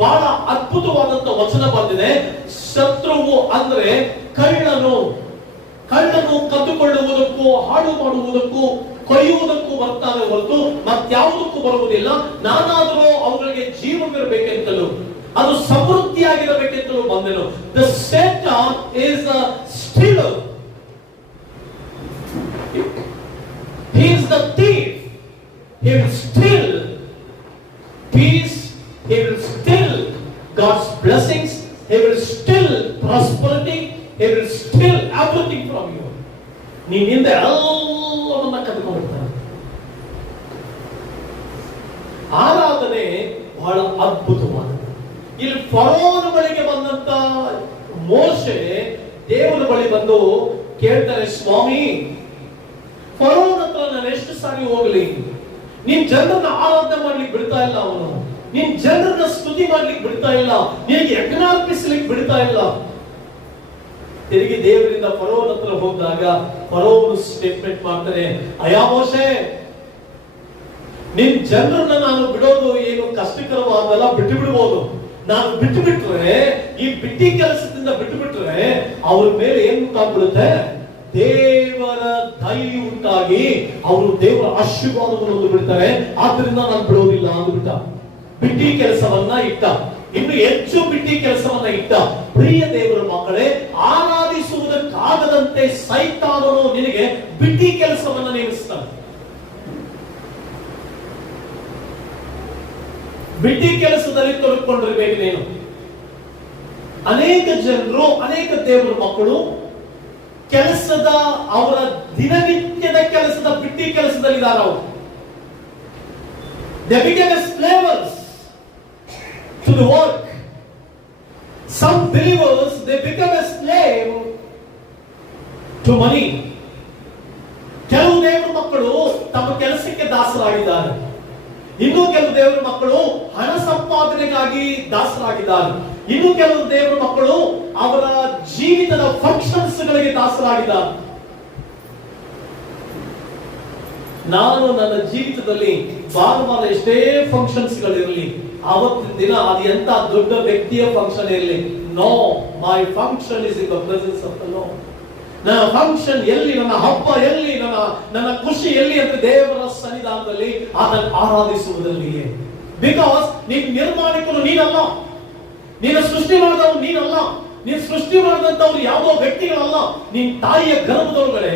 ಬಹಳ ಅದ್ಭುತವಾದಂತ ವಚನ ಬಂದಿದೆ. ಶತ್ರುವು ಅಂದ್ರೆ ಕಳ್ಳನು ಕದ್ದುಕೊಳ್ಳುವುದಕ್ಕೂ, ಹಾಳು ಮಾಡುವುದಕ್ಕೂ, ಕೊಯ್ಯುವುದಕ್ಕೂ ಬರ್ತಾನೆ ಹೊರತು ಮತ್ಯಾವುದಕ್ಕೂ ಬರುವುದಿಲ್ಲ. ನಾನಾದರೂ ಅವುಗಳಿಗೆ ಜೀವವಿರಬೇಕೆಂತಲೂ, ಅದು ಸಮೃದ್ಧಿಯಾಗಿರಬೇಕೆಂತಲೂ ಬಂದೆನು. The Satan is a stealer. He is the thief. He will steal peace. He will steal God's blessings. He will steal prosperity. He will steal everything from you. ನೀನಿಂದ ಎಲ್ಲವನ್ನ ಕದ್ದುಕೊಂಡಿರ್ತಾನೆ. ಆರಾಧನೆ ಬಹಳ ಅದ್ಭುತವಾದದ್ದು. ಇಲ್ಲಿ ಫರೋಹನ ಬಳಿಗೆ ಬಂದಂತ ಮೋಶೆ ದೇವರ ಬಳಿ ಬಂದು ಕೇಳ್ತಾರೆ, ಸ್ವಾಮಿ, ಫರೋಹನ ಹತ್ರ ನಾನು ಎಷ್ಟು ಸಾರಿ ಹೋಗ್ಲಿ, ನಿನ್ ಜನರನ್ನ ಆರಾಧನೆ ಮಾಡ್ಲಿಕ್ಕೆ ಬಿಡ್ತಾ ಇಲ್ಲ, ಅವನು ನಿನ್ ಜನರನ್ನ ಸ್ತುತಿ ಮಾಡ್ಲಿಕ್ಕೆ ಬಿಡ್ತಾ ಇಲ್ಲ, ನಿನಗೆ ಯಜ್ಞ ಅರ್ಪಿಸ್ಲಿಕ್ಕೆ ಬಿಡ್ತಾ ಇಲ್ಲ. ತಿರುಗಿ ದೇವರಿಂದ ಫರೋಹನ ಹತ್ರ ಹೋದಾಗ ಫರೋಹನು ಸ್ಟೇಟ್ಮೆಂಟ್ ಮಾಡ್ತಾರೆ, ಅಯ್ಯ ಮೋಶೆ, ನಿನ್ ಜನರನ್ನ ನಾನು ಬಿಡೋದು ಏನು ಕಷ್ಟಕರವಾದಲ್ಲ, ಬಿಟ್ಟು ಬಿಡ್ಬೋದು. ನಾನು ಬಿಟ್ಟು ಬಿಟ್ರೆ, ಈ ಬಿಟ್ಟಿ ಕೆಲಸದಿಂದ ಬಿಟ್ಟು ಬಿಟ್ರೆ ಅವ್ರ ಮೇಲೆ ಏನ್ ಉಂಟಾಗ್ಬಿಡುತ್ತೆ? ದೇವರ ದಯೆ ಉಂಟಾಗಿ ಅವರು ದೇವರ ಆಶೀರ್ವಾದವನ್ನು ಬಿಡ್ತಾರೆ. ಆದ್ರಿಂದ ನಾನು ಬಿಡೋದಿಲ್ಲ ಅಂದ್ಬಿಟ್ಟ. ಬಿಟ್ಟಿ ಕೆಲಸವನ್ನ ಇಟ್ಟ. ಇನ್ನು ಹೆಚ್ಚು ಬಿಟ್ಟಿ ಕೆಲಸವನ್ನ ಇಟ್ಟ. ಪ್ರಿಯ ದೇವರ ಮಕ್ಕಳೇ, ಆರಾಧಿಸುವುದಕ್ಕಾಗದಂತೆ ಸೈತಾನನು ನಿನಗೆ ಬಿಟ್ಟಿ ಕೆಲಸವನ್ನ ನೇಮಿಸ್ತಾನೆ. ಬಿಟ್ಟಿ ಕೆಲಸದಲ್ಲಿ ತೊಡಗಿಕೊಂಡಿರ್ಬೇಕು ನೀನು. ಅನೇಕ ಜನರು, ಅನೇಕ ದೇವರ ಮಕ್ಕಳು ಕೆಲಸದ, ಅವರ ದಿನನಿತ್ಯದ ಕೆಲಸದ ಬಿಟ್ಟಿ ಕೆಲಸದಲ್ಲಿದ್ದಾರೆ. ಅವರು they became as slavers to the work. Some believers, they become a slave to money. ಕೆಲವು ದೇವರ ಮಕ್ಕಳು ತಮ್ಮ ಕೆಲಸಕ್ಕೆ ದಾಸರಾಗಿದ್ದಾರೆ. ಇನ್ನು ಕೆಲವು ದೇವರ ಮಕ್ಕಳು ಹಣ ಸಂಪಾದನೆಗಾಗಿ ದಾಸರಾಗಿದ್ದಾರೆ. ಇನ್ನು ಕೆಲವು ದೇವರ ಮಕ್ಕಳು ಅವರ ಜೀವಿತದ ಫಂಕ್ಷನ್ಸ್ ಗಳಿಗೆ ದಾಸರಾಗಿದ್ದಾರೆ. ನಾನು ನನ್ನ ಜೀವಿತದಲ್ಲಿ ಭಾನುವಾರ ಎಷ್ಟೇ ಫಂಕ್ಷನ್ಸ್ ಗಳಿರಲಿ, ಆವತ್ತಿನ ದಿನ ಅದು ಎಂತ ದೊಡ್ಡ ವ್ಯಕ್ತಿಯ ಫಂಕ್ಷನ್ ಇರಲಿ, no, my function is in the presence of the Lord. ನನ್ನ ಫಂಕ್ಷನ್ ಎಲ್ಲಿ, ನನ್ನ ಹಬ್ಬ ಎಲ್ಲಿ, ನನ್ನ ಖುಷಿ ಎಲ್ಲಿ ಅಂತ ದೇವರ ಸನ್ನಿಧಾನದಲ್ಲಿ ಅದನ್ನು ಆರಾಧಿಸುವುದರಲ್ಲಿಯೇ. ಬಿಕಾಸ್ ನೀನು ನಿರ್ಮಾಣಿಕನು ನೀನಲ್ಲ, ನೀನು ಸೃಷ್ಟಿ ಮಾಡಿದವನು ನೀನಲ್ಲ, ನೀನು ಸೃಷ್ಟಿ ಮಾಡಿದಂತವ್ರು ಯಾವುದೋ ವ್ಯಕ್ತಿಗಳಲ್ಲ. ನಿನ್ ತಾಯಿಯ ಗರ್ಭದೊಳಗಡೆ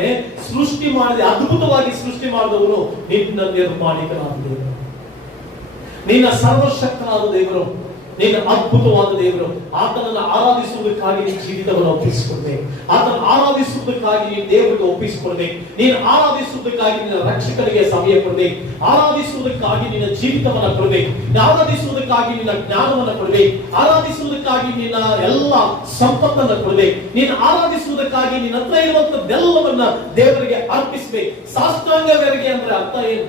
ಸೃಷ್ಟಿ ಮಾಡಿದ, ಅದ್ಭುತವಾಗಿ ಸೃಷ್ಟಿ ಮಾಡಿದವರು ನಿನ್ನ ನಿರ್ಮಾಣಿಕನಾದ ದೇವರು, ನಿನ್ನ ಸರ್ವಶಕ್ತನಾದ ದೇವರು, ನಿನ್ನ ಅದ್ಭುತವಾದ ದೇವರು. ಆತನನ್ನು ಆರಾಧಿಸುವುದಕ್ಕಾಗಿ ನಿನ್ನ ಜೀವಿತವನ್ನು ಒಪ್ಪಿಸಿಕೊಂಡೆ, ಆತನ ಆರಾಧಿಸುವುದಕ್ಕಾಗಿ ನೀನು ದೇವರಿಗೆ ಒಪ್ಪಿಸಿಕೊಂಡೆ, ನೀನು ಆರಾಧಿಸುವುದಕ್ಕಾಗಿ ನಿನ್ನ ರಕ್ಷಕನಿಗೆ ಸಮಯ ಕೊಡದೆ, ಆರಾಧಿಸುವುದಕ್ಕಾಗಿ ನಿನ್ನ ಜೀವಿತವನ್ನು ಕೊಡಬೇಕು, ಆರಾಧಿಸುವುದಕ್ಕಾಗಿ ನಿನ್ನ ಜ್ಞಾನವನ್ನು ಕೊಡಬೇಕು, ಆರಾಧಿಸುವುದಕ್ಕಾಗಿ ನಿನ್ನ ಎಲ್ಲ ಸಂಪತ್ತನ್ನು ಕೊಡಬೇಕು, ನೀನು ಆರಾಧಿಸುವುದಕ್ಕಾಗಿ ನಿನ್ನ ಹತ್ರ ಇರುವಂತದ್ದೆಲ್ಲವನ್ನ ದೇವರಿಗೆ ಅರ್ಪಿಸಬೇಕು. ಸಾಷ್ಟಾಂಗವೆರಗೆ ಅಂದ್ರೆ ಅರ್ಥ ಏನು?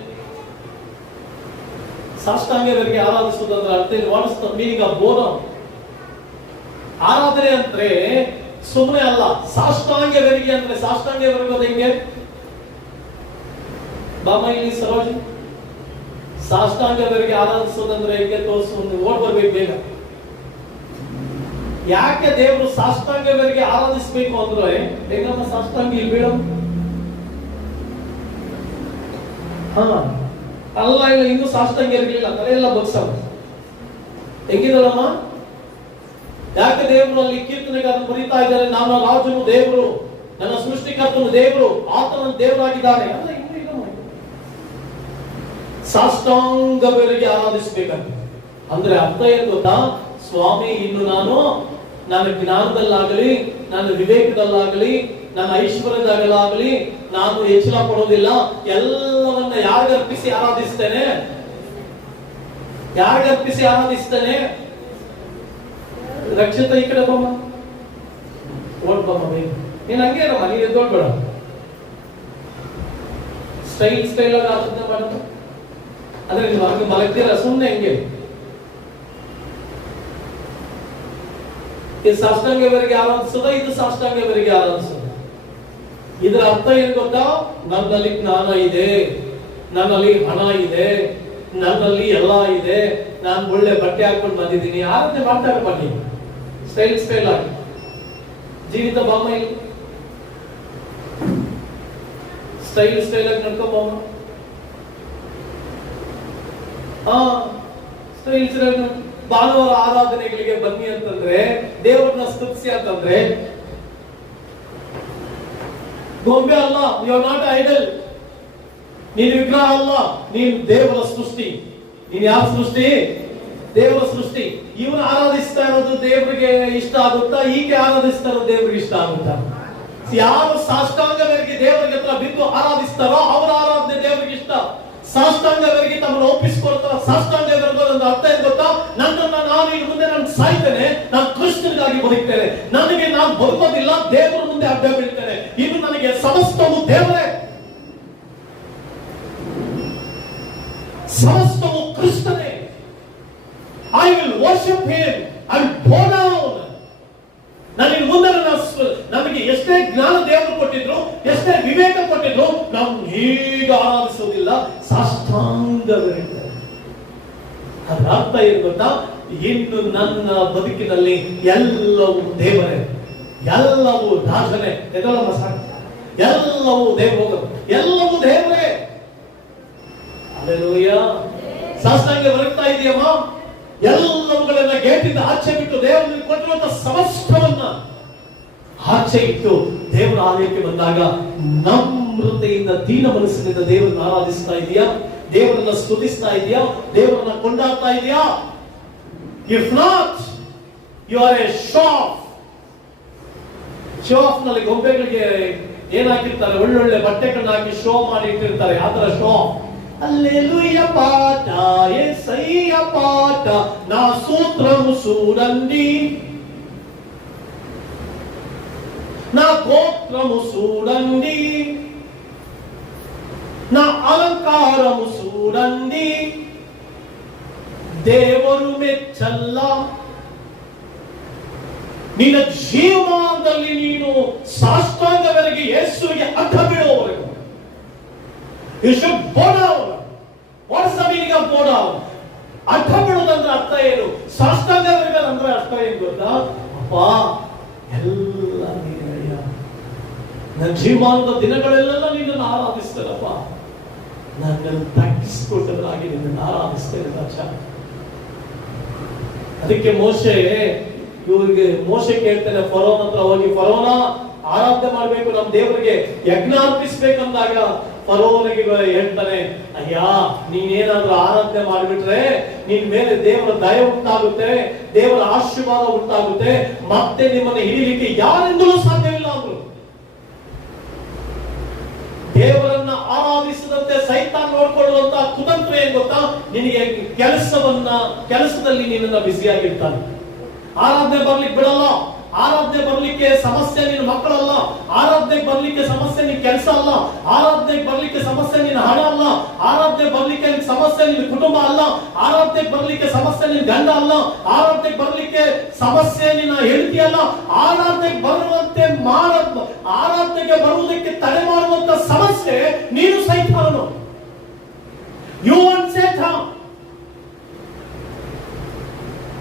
ಸಾಷ್ಟಾಂಗವೆರಗೆ ಆರಾಧಿಸುವುದಂದ್ರೆ ಅರ್ಥ ಏನು? What is the meaning of ಬೋಧಂ? ಆರಾಧನೆ ಅಂದ್ರೆ ಸುಮ್ಮನೆ ಅಲ್ಲ. ಸಾಷ್ಟಾಂಗವೆರಗೆ ಅಂದ್ರೆ, ಸಾಷ್ಟಾಂಗವೆರಗೋದು ಹೆಂಗೆ? ಬಾಮ ಇಲ್ಲಿ ಸರೋಜಿ, ಸಾಷ್ಟಾಂಗವೆರಗೆ ಆರಾಧಿಸೋದಂದ್ರೆ ಹೆಂಗೆ ತೋರಿಸು, ಓಡ್ ಬರ್ಬೇಕು ಬೇಗ. ಯಾಕೆ ದೇವರು ಸಾಷ್ಟಾಂಗವೆರಗೆ ಆರಾಧಿಸಬೇಕು ಅಂದ್ರೆ, ಬೇಗಮ್ಮ ಸಾಷ್ಟಾಂಗ ಇಲ್ಲಿ ಬೀಳ. ಅಲ್ಲ, ಇಲ್ಲ, ಇನ್ನೂ ಸಾಷ್ಟಾಂಗ ಇರಲಿಲ್ಲ, ತಲೆಯೆಲ್ಲ ಬಗ್ಸ ಹೆಂಗಿದಳಮ್ಮ? ಯಾಕೆ ದೇವರು ಅಲ್ಲಿ ಕೀರ್ತನೆಗಾರರು ಬರೀತಾ ಇದ್ದಾರೆ, ನಾನು ರಾಜನು ದೇವರು, ನನ್ನ ಸೃಷ್ಟಿಕರ್ತನು ದೇವರು, ಆತನ ದೇವರಾಗಿದ್ದಾನೆ. ಅಲ್ಲ, ಸಾಷ್ಟಾಂಗವೆರಗೆ ಆರಾಧಿಸಬೇಕಂತ ಅಂದ್ರೆ ಅರ್ಥ ಏನು ಗೊತ್ತಾ? ಸ್ವಾಮಿ, ಇನ್ನು ನಾನು ನನ್ನ ಜ್ಞಾನದಲ್ಲಾಗಲಿ, ನನ್ನ ವಿವೇಕದಲ್ಲಾಗಲಿ, ನನ್ನ ಐಶ್ವರ್ಯದಾಗಲಾಗಲಿ ನಾನು ಹೆಚ್ಚಳ ಪಡೋದಿಲ್ಲ. ಎಲ್ಲವನ್ನ ಯಾರಿಗರ್ಪಿಸಿ ಆರಾಧಿಸ್ತೇನೆ? ಯಾರಿಗರ್ಪಿಸಿ ಆರಾಧಿಸ್ತೇನೆ? ರಕ್ಷಿತ ಈ ಕಡೆ ಬಮ್ಮ, ಓಡ್ ಬಮ್ಮ ಬೇಗ. ನೀನ್ ಹಂಗೆ ಇರಮ್ಮ, ನೀನ್ ಎದ್ದೋಡ್ಬೇಡ. ಸ್ಟೈಲ್ ಆಗಿ ಆರಾಧನೆ ಮಾಡೋದು ಅಂದ್ರೆ ನೀವು ಹಂಗೆ ಮಲಗ್ತೀರ ಸುಮ್ಮನೆ ಹೆಂಗೆ? ಇದು ಸಾಷ್ಟಾಂಗವೆರಗೆ ಆರಾಧಿಸೋದ? ಇದು ಸಾಷ್ಟಾಂಗವೆರಗೆ ಆರಾಧಿಸೋದ? ಇದರ ಅರ್ಥ ಏನು ಗೊತ್ತಾ? ನನ್ನಲ್ಲಿ ಜ್ಞಾನ ಇದೆ, ನನ್ನಲ್ಲಿ ಹಣ ಇದೆ, ನನ್ನಲ್ಲಿ ಎಲ್ಲ ಇದೆ, ನಾನು ಒಳ್ಳೆ ಬಟ್ಟೆ ಹಾಕೊಂಡು ಬಂದಿದ್ದೀನಿ, ಆರಾಧನೆ ಮಾಡ್ತಾರೆ ಬನ್ನಿ. ಸ್ಟೈಲ್ ಆಗಿ ಜೀವಿತ ಬಾಮ ಇಲ್ಲಿ ಸ್ಟೈಲ್ ಆಗಿ ನಡ್ಕೊಂಬಮ್ಮ. ಸ್ಟೈಲ್ ಭಾನುವಾರ ಆರಾಧನೆಗಳಿಗೆ ಬನ್ನಿ ಅಂತಂದ್ರೆ, ದೇವರನ್ನ ಸ್ತುತಿಸಿ ಅಂತಂದ್ರೆ, ಗೊಂಬೆ ಅಲ್ಲ, ಯು ಆರ್ ನಾಟ್ ಐಡಲ್, ನೀನು ವಿಗ್ರಹ ಅಲ್ಲ, ನೀನು ದೇವರ ಸೃಷ್ಟಿ. ನೀನು ಯಾವ ಸೃಷ್ಟಿ? ದೇವರ ಸೃಷ್ಟಿ. ಇವನು ಆರಾಧಿಸ್ತಾ ಇರೋದು ದೇವರಿಗೆ ಇಷ್ಟ ಆಗುತ್ತಾ? ಈಕೆ ಆರಾಧಿಸ್ತಾ ಇರೋದು ದೇವರಿಗೆ ಇಷ್ಟ ಆಗುತ್ತಾ? ಯಾರು ಸಾಷ್ಟಾಂಗವೆರಗಿ ದೇವರಿಗೆ ಹತ್ರ ಬಿದ್ದು ಆರಾಧಿಸ್ತಾರೋ ಅವರ ಆರಾಧನೆ ದೇವರಿಗೆ ಇಷ್ಟ. ಸಾಷ್ಟಾಂಗವೆರಗಿ ತಮ್ಮನ್ನು ಒಪ್ಪಿಸಿಕೊಳ್ತಾರ. ಸಾಷ್ಟಾಂಗವೆರಗೋದಂದ್ರೆ ಅರ್ಥ ಏನು ಗೊತ್ತಾ? ನನ್ನನ್ನ ನಾನು ಇನ್ನು ಮುಂದೆ ನಾನು ಸಾಯ್ತೇನೆ, ನಾನು ಕೃಷ್ಣನಿಗಾಗಿ ಬದುಕ್ತೇನೆ, ನನಗೆ ನಾನು ಬದುಕೋದಿಲ್ಲ, ದೇವರ ಮುಂದೆ ಅಡ್ಡ ಬೀಳ್ತೇನೆ, ಇನ್ನು ನನಗೆ ಸಮಸ್ತವು ದೇವರೇ, ಸಮಸ್ತವು ಕೃಷ್ಣನೇ. I will worship him and bow down. ನನಗೆ ಮುಂದೆ ನಮಗೆ ಎಷ್ಟೇ ಜ್ಞಾನ ದೇವರು ಕೊಟ್ಟಿದ್ರು, ಎಷ್ಟೇ ವಿವೇಕ ಕೊಟ್ಟಿದ್ರು, ನಾವು ಹೀಗೆ ಆರಾಧಿಸೋದಿಲ್ಲ, ಸಾಷ್ಟಾಂಗವೆರಗಿ. ಅದರ ಅರ್ಥ ಏನು ಗೊತ್ತಾ? ಇನ್ನು ನನ್ನ ಬದುಕಿನಲ್ಲಿ ಎಲ್ಲವೂ ದೇವರೇ, ಎಲ್ಲವೂ ರಾಜನೇ, ಎಲ್ಲವೂ ದೇವರು, ಎಲ್ಲವೂ ದೇವರೇ. ಹಲ್ಲೆಲೂಯಾ. ಸಾಷ್ಟಾಂಗ ಬರುತ್ತಾ ಇದೆಯಮ್ಮ? ಎಲ್ಲವುಗಳನ್ನ ಗೇಟಿಂದ ಆಚೆ ಬಿಟ್ಟು ದೇವರಿಗೆ ಕೊಟ್ಟಿರುವಂತಹ ಸಮಸ್ತವನ್ನ ಆಚೆ ಇಟ್ಟು ದೇವರ ಆಲಯಕ್ಕೆ ಬಂದಾಗ ನಮ್ರತೆಯಿಂದ ದೀನ ಮನಸ್ಸಿನಿಂದ ದೇವರನ್ನ ಆರಾಧಿಸ್ತಾ ಇದೆಯಾ? ದೇವರನ್ನ ಸ್ತುತಿಸ್ತಾ ಇದೆಯಾ? ದೇವರನ್ನ ಕೊಂಡಾಡ್ತಾ ಇದೆಯಾ? If not, you are a show off ನಲ್ಲಿ ಗೊಂಬೆಗಳಿಗೆ ಏನಾಕಿರ್ತಾರೆ, ಒಳ್ಳೊಳ್ಳೆ ಬಟ್ಟೆಗಳನ್ನ ಹಾಕಿ ಶೋ ಮಾಡಿ ಇಟ್ಟಿರ್ತಾರೆ, ಆತರ ಶೋ. ಅಲ್ಲೆಲೂಯ ಪಾಠ, యేసయ్య పాట, నా సూత్రము చూడండి, నా గోత్రము చూడండి, నా అలంకారము చూడండి, ದೇವರು ಮೆಚ್ಚಲ್ಲ. ನಿನ್ನ ಜೀವಮಾನದಲ್ಲಿ ನೀನು ಸಾಷ್ಟಾಂಗವರೆಗೆ ಯೇಸುವಿಗೆ ಅಡ್ಡ ಬೀಳುವವರೆಗೂ you should bow down. What is the meaning of bow down? ಅಡ್ಡ ಬೀಳೋದಂದ್ರೆ ಅರ್ಥ ಏನು? ಸಾಷ್ಟಾಂಗವರೆಗೆ ಅಂದ್ರೆ ಅರ್ಥ ಏನು ಗೊತ್ತಾ? ಅಪ್ಪ, ಎಲ್ಲ ನೀನಯ್ಯ, ನನ್ನ ಜೀವಮಾನದ ದಿನಗಳೆಲ್ಲ ನಿನ್ನನ್ನು ಆರಾಧಿಸ್ತೇನಪ್ಪ, ನನ್ನನ್ನು ತಗ್ಗಿಸಿಕೊಟ್ಟವರಾಗಿ ನಿನ್ನನ್ನು ಆರಾಧಿಸ್ತೇನೆ ರಾಜ. ಅದಕ್ಕೆ ಮೋಶೆ ಕೇಳ್ತಾನೆ ಫರೋನ್ ಹತ್ರ ಹೋಗಿ, ಫರೋನ ಆರಾಧನೆ ಮಾಡ್ಬೇಕು, ನಮ್ಮ ದೇವರಿಗೆ ಯಜ್ಞ ಅರ್ಪಿಸ್ಬೇಕಂದಾಗ ಫರೋನಿಗೆ ಹೇಳ್ತಾನೆ, ಅಯ್ಯ ನೀನೇನಾದ್ರೂ ಆರಾಧನೆ ಮಾಡಿಬಿಟ್ರೆ ನಿನ್ ಮೇಲೆ ದೇವರ ದಯ ಉಂಟಾಗುತ್ತೆ, ದೇವರ ಆಶೀರ್ವಾದ ಉಂಟಾಗುತ್ತೆ, ಮತ್ತೆ ನಿಮ್ಮನ್ನು ಹಿಡಿಲಿಕ್ಕೆ ಯಾರಿಂದಲೂ ಸಾಧ್ಯವಿಲ್ಲ ಅಂದ್ರು. ದೇವರನ್ನ ಆರಾಧಿಸದಂತೆ ಸೈತಾನ್ ನೋಡ್ಕೊಳ್ಳುವಂತ ಕುತಂತ್ರ ಏನ್ ಗೊತ್ತಾ? ನಿನಗೆ ಕೆಲಸದಲ್ಲಿ ನಿನ್ನನ್ನ ಬ್ಯುಸಿಯಾಗಿರ್ತಾನೆ. ಆರಾಧನೆ ಬರ್ಲಿಕ್ಕೆ ಬಿಡಲ್ಲ. ಆರಾಧನೆ ಬರ್ಲಿಕ್ಕೆ ಸಮಸ್ಯೆ ನಿನ್ನ ಮಕ್ಕಳಲ್ಲ. ಆರಾಧನೆಗೆ ಬರ್ಲಿಕ್ಕೆ ಸಮಸ್ಯೆ ನಿನ್ನ ಕೆಲಸ ಅಲ್ಲ. ಆರಾಧನೆಗೆ ಬರ್ಲಿಕ್ಕೆ ಸಮಸ್ಯೆ ನಿನ್ನ ಹಣ ಅಲ್ಲ. ಆರಾಧನೆ ಬರ್ಲಿಕ್ಕೆ ಸಮಸ್ಯೆ ನಿನ್ನ ಕುಟುಂಬ ಅಲ್ಲ. ಆರಾಧನೆಗೆ ಬರ್ಲಿಕ್ಕೆ ಸಮಸ್ಯೆ ನಿನ್ನ ಗಂಡ ಅಲ್ಲ. ಆರಾಧನೆಗೆ ಬರ್ಲಿಕ್ಕೆ ಸಮಸ್ಯೆ ನಿನ್ನ ಹೆಂಡತಿ ಅಲ್ಲ. ಆರಾಧನೆಗೆ ಆರಾಧನೆಗೆ ಬರುವುದಕ್ಕೆ ತಡೆ ಮಾಡುವಂತ ಸಮಸ್ಯೆ ನೀನು ಸೈತಾನನು. You want ಸೇತಾನ್.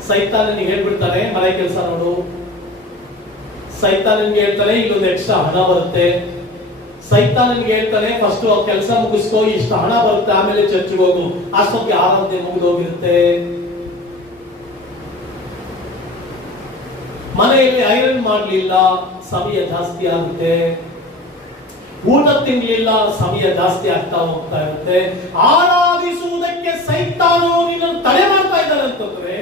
ಸೈತಾನನಿಗೆ ಹೇಳ್ಬಿಡ್ತಾನೆ, ಮನೆ ಕೆಲಸ ನೋಡು. ಸೈತಾನನಿಗೆ ಹೇಳ್ತಾನೆ, ಇಲ್ಲೊಂದು ಎಕ್ಸ್ಟ್ರಾ ಹಣ ಬರುತ್ತೆ. ಸೈತಾನನಿಗೆ ಹೇಳ್ತಾನೆ, ಫಸ್ಟ್ ಕೆಲಸ ಮುಗಿಸ್ಕೋ, ಇಷ್ಟು ಹಣ ಬರುತ್ತೆ, ಆಮೇಲೆ ಚರ್ಚ್ಗೆ ಹೋಗು, ಅಷ್ಟೊತ್ತಿಗೆ ಆರಾಧನೆ ಮುಗಿದೋಗಿರುತ್ತೆ. ಮನೆಯಲ್ಲಿ ಐರನ್ ಮಾಡ್ಲಿಲ್ಲ, ಸಮಯ ಜಾಸ್ತಿ ಆಗುತ್ತೆ. ಊಟ ತಿನ್ಲಿಲ್ಲ, ಸಮಯ ಜಾಸ್ತಿ ಆಗ್ತಾ ಹೋಗ್ತಾ ಇರುತ್ತೆ. ಆರಾಧಿಸುವುದಕ್ಕೆ ಸೈತಾನು ನಿನ್ನನ್ನು ತಡೆ ಮಾಡ್ತಾ ಇದ್ದಾನೆ ಅಂತಂದ್ರೆ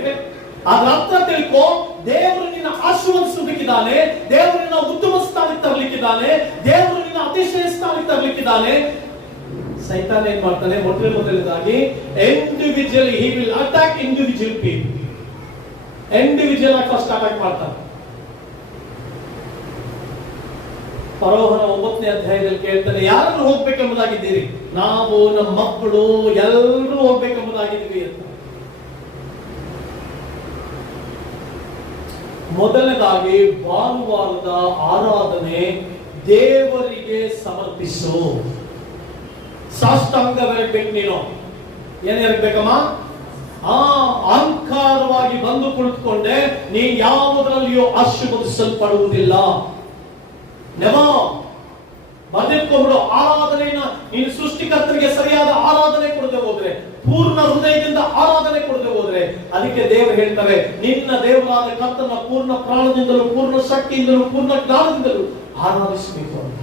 ಅದ್ರ ಅರ್ಥ ತಿಳ್ಕೋ, ದೇವರು ನಿನ್ನ ಆಶೀರ್ವದಿಸಲಿಕ್ಕಿದ್ದಾನೆ, ದೇವರು ನಿನ್ನ ಉತ್ತಮ ಸ್ಥಾನಕ್ಕೆ ತರಲಿಕ್ಕಿದ್ದಾನೆ, ದೇವರು ನಿನ್ನ ಅತಿಶಯ ಸ್ಥಾನಕ್ಕೆ ತರಲಿಕ್ಕಿದ್ದಾನೆ. ಸೈತಾನ ಏನ್ ಮಾಡ್ತಾನೆ? ಮೊದಲನೇದಾಗಿ individually he will attack individual people. Individual ಆಗಿ ಫಸ್ಟ್ ಅಟ್ಯಾಕ್ ಮಾಡ್ತಾನೆ. ಫರೋಹನ 9ನೇ ಅಧ್ಯಾಯದಲ್ಲಿ ಕೇಳ್ತಾನೆ, ಯಾರನ್ನು ಹೋಗ್ಬೇಕೆಂಬುದಾಗಿದ್ದೀರಿ? ನಾವು, ನಮ್ಮ ಮಕ್ಕಳು ಎಲ್ಲರೂ ಹೋಗ್ಬೇಕೆಂಬುದಾಗಿದ್ದೀವಿ ಅಂತ. ಮೊದಲನೇದಾಗಿ ಭಾನುವಾರದ ಆರಾಧನೆ ದೇವರಿಗೆ ಸಮರ್ಪಿಸು. ಸಾಷ್ಟಾಂಗವಿರಬೇಕು. ನೀನು ಏನಿರ್ಬೇಕಮ್ಮ? ಅಹಂಕಾರವಾಗಿ ಬಂದು ಕುಳಿತುಕೊಂಡೆ ನೀನು ಯಾವುದರಲ್ಲಿಯೂ ಆಶೀರ್ವದಿಸಲ್ಪಡುವುದಿಲ್ಲ. ಬರೆದಿಟ್ಕೊಂಡ್ಬಿಡು. ಆರಾಧನೆಯನ್ನ ನೀನು ಸೃಷ್ಟಿಕರ್ತರಿಗೆ ಸರಿಯಾದ ಆರಾಧನೆ ಕೊಡದೆ ಹೋದ್ರೆ, ಪೂರ್ಣ ಹೃದಯದಿಂದ ಆರಾಧನೆ ಕೊಡದೆ ಹೋದ್ರೆ, ಅದಕ್ಕೆ ದೇವರು ಹೇಳ್ತಾರೆ, ನಿನ್ನ ದೇವರಾದ ಕರ್ತನ ಪೂರ್ಣ ಪ್ರಾಣದಿಂದಲೂ, ಪೂರ್ಣ ಶಕ್ತಿಯಿಂದಲೂ, ಪೂರ್ಣ ಜ್ಞಾನದಿಂದಲೂ ಆರಾಧಿಸಬೇಕು ಅಂತ.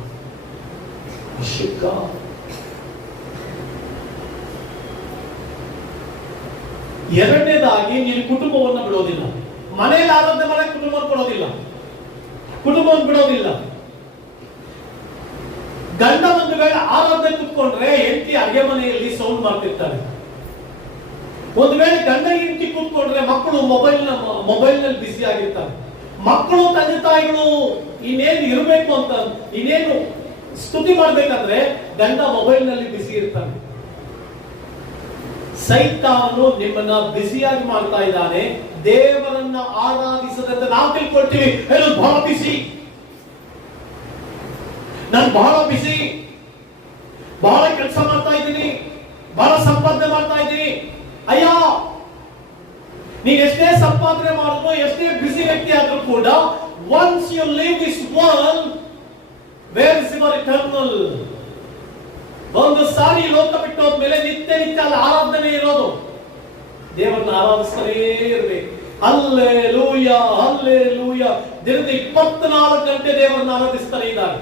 ಎರಡನೇದಾಗಿ ನೀನು ಕುಟುಂಬವನ್ನು ಬಿಡೋದಿಲ್ಲ. ಮನೆಯಲ್ಲಿ ಆರಾಧನೆ ಮಾಡಕ್ಕೆ ಕುಟುಂಬವನ್ನು ಕೊಡೋದಿಲ್ಲ, ಕುಟುಂಬವನ್ನು ಬಿಡೋದಿಲ್ಲ. ಗಂಡ ಒಂದು ವೇಳೆ ಆರಾಧನೆ ಕೂತ್ಕೊಂಡ್ರೆ ಹೆಂಡತಿ ಅಡುಗೆ ಮನೆಯಲ್ಲಿ ಸೌಂಡ್ ಮಾಡ್ತಿರ್ತಾರೆ. ಒಂದು ವೇಳೆ ಗಂಡ ಹೆಂಡತಿ ಕೂತ್ಕೊಂಡ್ರೆ ಮಕ್ಕಳು ಮೊಬೈಲ್ ನಲ್ಲಿ ಬಿಸಿ ಆಗಿರ್ತಾರೆ. ಮಕ್ಕಳು ತಂದೆ ತಾಯಿಗಳು ಇನ್ನೇನು ಇರಬೇಕು ಅಂತ, ಇನ್ನೇನು ಸ್ತುತಿ ಮಾಡ್ಬೇಕಂದ್ರೆ ಗಂಡ ಮೊಬೈಲ್ ನಲ್ಲಿ ಬಿಸಿ ಇರ್ತಾನೆ. ಸೈತಾನನು ನಿಮ್ಮನ್ನ ಬಿಸಿಯಾಗಿ ಮಾಡ್ತಾ ಇದ್ದಾನೆ. ದೇವರನ್ನ ಆರಾಧಿಸದಂತೆ ನಾವು ತಿಳ್ಕೊಳ್ತೀವಿ, ಹೇಳೋದು ಬಹಳ ಬಿಸಿ, ನಾನು ಬಹಳ ಬಿಸಿ, ಬಹಳ ಕೆಲಸ ಮಾಡ್ತಾ ಇದ್ದೀನಿ, ಬಹಳ ಸಂಪಾದನೆ ಮಾಡ್ತಾ ಇದ್ದೀನಿ. ಅಯ್ಯ, ನೀನ್ ಎಷ್ಟೇ ಸಂಪಾದನೆ ಮಾಡಿದ್ರು, ಎಷ್ಟೇ ಬಿಸಿ ವ್ಯಕ್ತಿ ಆದ್ರೂ ಕೂಡ, once you leave this world, where is your eternal? ಒಂದು ಸಾರಿ ಲೋಕ ಬಿಟ್ಟು ಹೋದ್ಮೇಲೆ ನಿತ್ಯ ನಿತ್ಯ ಅಲ್ಲಿ ಆರಾಧನೆ ಇರೋದು. ದೇವರನ್ನ ಆರಾಧಿಸ್ತಾನೇ ಇರ್ಬೇಕು. Hallelujah hallelujah. ದಿನದ 24 ಗಂಟೆ ದೇವರನ್ನ ಆರಾಧಿಸ್ತಾನೆ ಇದ್ದಾರೆ.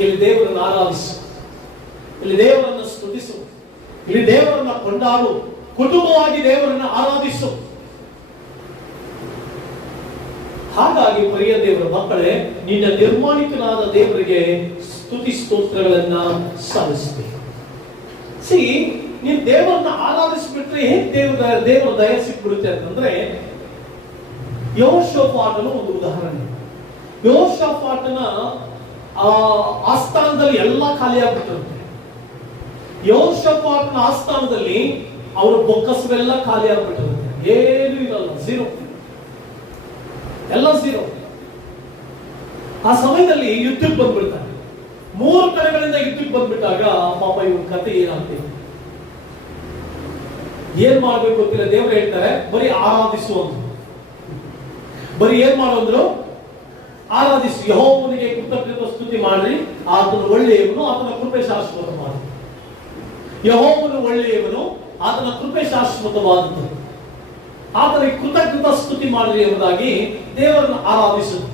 ಇಲ್ಲಿ ದೇವರನ್ನು ಆರಾಧಿಸು, ಇಲ್ಲಿ ದೇವರನ್ನು ಸ್ತುತಿಸು, ಇಲ್ಲಿ ದೇವರನ್ನ ಕೊಂಡಾಡು, ಕುಟುಂಬವಾಗಿ ದೇವರನ್ನ ಆರಾಧಿಸು. ಹಾಗಾಗಿ ಪ್ರಿಯ ದೇವರ ಮಕ್ಕಳೇ, ನಿನ್ನ ನಿರ್ಮಾಣಿಕನಾದ ದೇವರಿಗೆ ಸ್ತುತಿ ಸ್ತೋತ್ರಗಳನ್ನ ಸಲ್ಲಿಸಬೇಕು. ನೀನ್ ದೇವರನ್ನ ಆರಾಧಿಸಿಬಿಟ್ರೆ ಹೇಗೆ ದೇವರ ದಯ ಸಿಕ್ಬಿಡುತ್ತೆ ಅಂತಂದ್ರೆ, ಯೆಹೋಷಾಫಾಟನ ಒಂದು ಉದಾಹರಣೆ. ಯೆಹೋಷಾಫಾಟನ ಆಸ್ಥಾನದಲ್ಲಿ ಎಲ್ಲ ಖಾಲಿ ಆಗ್ಬಿಟ್ಟಿರುತ್ತೆ. ಯೆಹೋಷಾಫಾಟನ ಆಸ್ಥಾನದಲ್ಲಿ ಅವರ ಬೊಕ್ಕಸವೆಲ್ಲ ಖಾಲಿ ಆಗ್ಬಿಟ್ಟಿರುತ್ತೆ. ಏನು ಇರಲ್ಲ, ಝೀರೋ, ಎಲ್ಲ ಝೀರೋ. ಆ ಸಮಯದಲ್ಲಿ ಯುದ್ಧಕ್ಕೆ ಬಂದ್ಬಿಡ್ತಾರೆ. 3 ಕಡೆಗಳಿಂದ ಯುದ್ಧಕ್ಕೆ ಬಂದ್ಬಿಟ್ಟಾಗ ಪಾಪ ಇವ್ರ ಕತೆ ಏನಾಗ್ತದೆ, ಏನ್ ಮಾಡ್ಬೇಕು ಗೊತ್ತಿಲ್ಲ. ದೇವರು ಹೇಳ್ತಾರೆ ಬರೀ ಆರಾಧಿಸುವಂತ, ಬರೀ ಏನ್ ಮಾಡೋದ್ರು, ಆರಾಧಿಸು, ಯೆಹೋವನಿಗೆ ಕೃತಜ್ಞತಾ ಸ್ತುತಿ ಮಾಡ್ರಿ, ಆತನು ಒಳ್ಳೆಯವನು, ಆತನ ಕೃಪೆ ಶಾಶ್ವತ ಮಾಡಿ. ಯೆಹೋವನು ಒಳ್ಳೆಯವನು, ಆತನ ಕೃಪೆ ಶಾಶ್ವತವಾದದ್ದು, ಆತನಿಗೆ ಕೃತಜ್ಞತಾ ಸ್ತುತಿ ಮಾಡ್ರಿ ಎಂಬುದಾಗಿ ದೇವರನ್ನು ಆರಾಧಿಸುದು,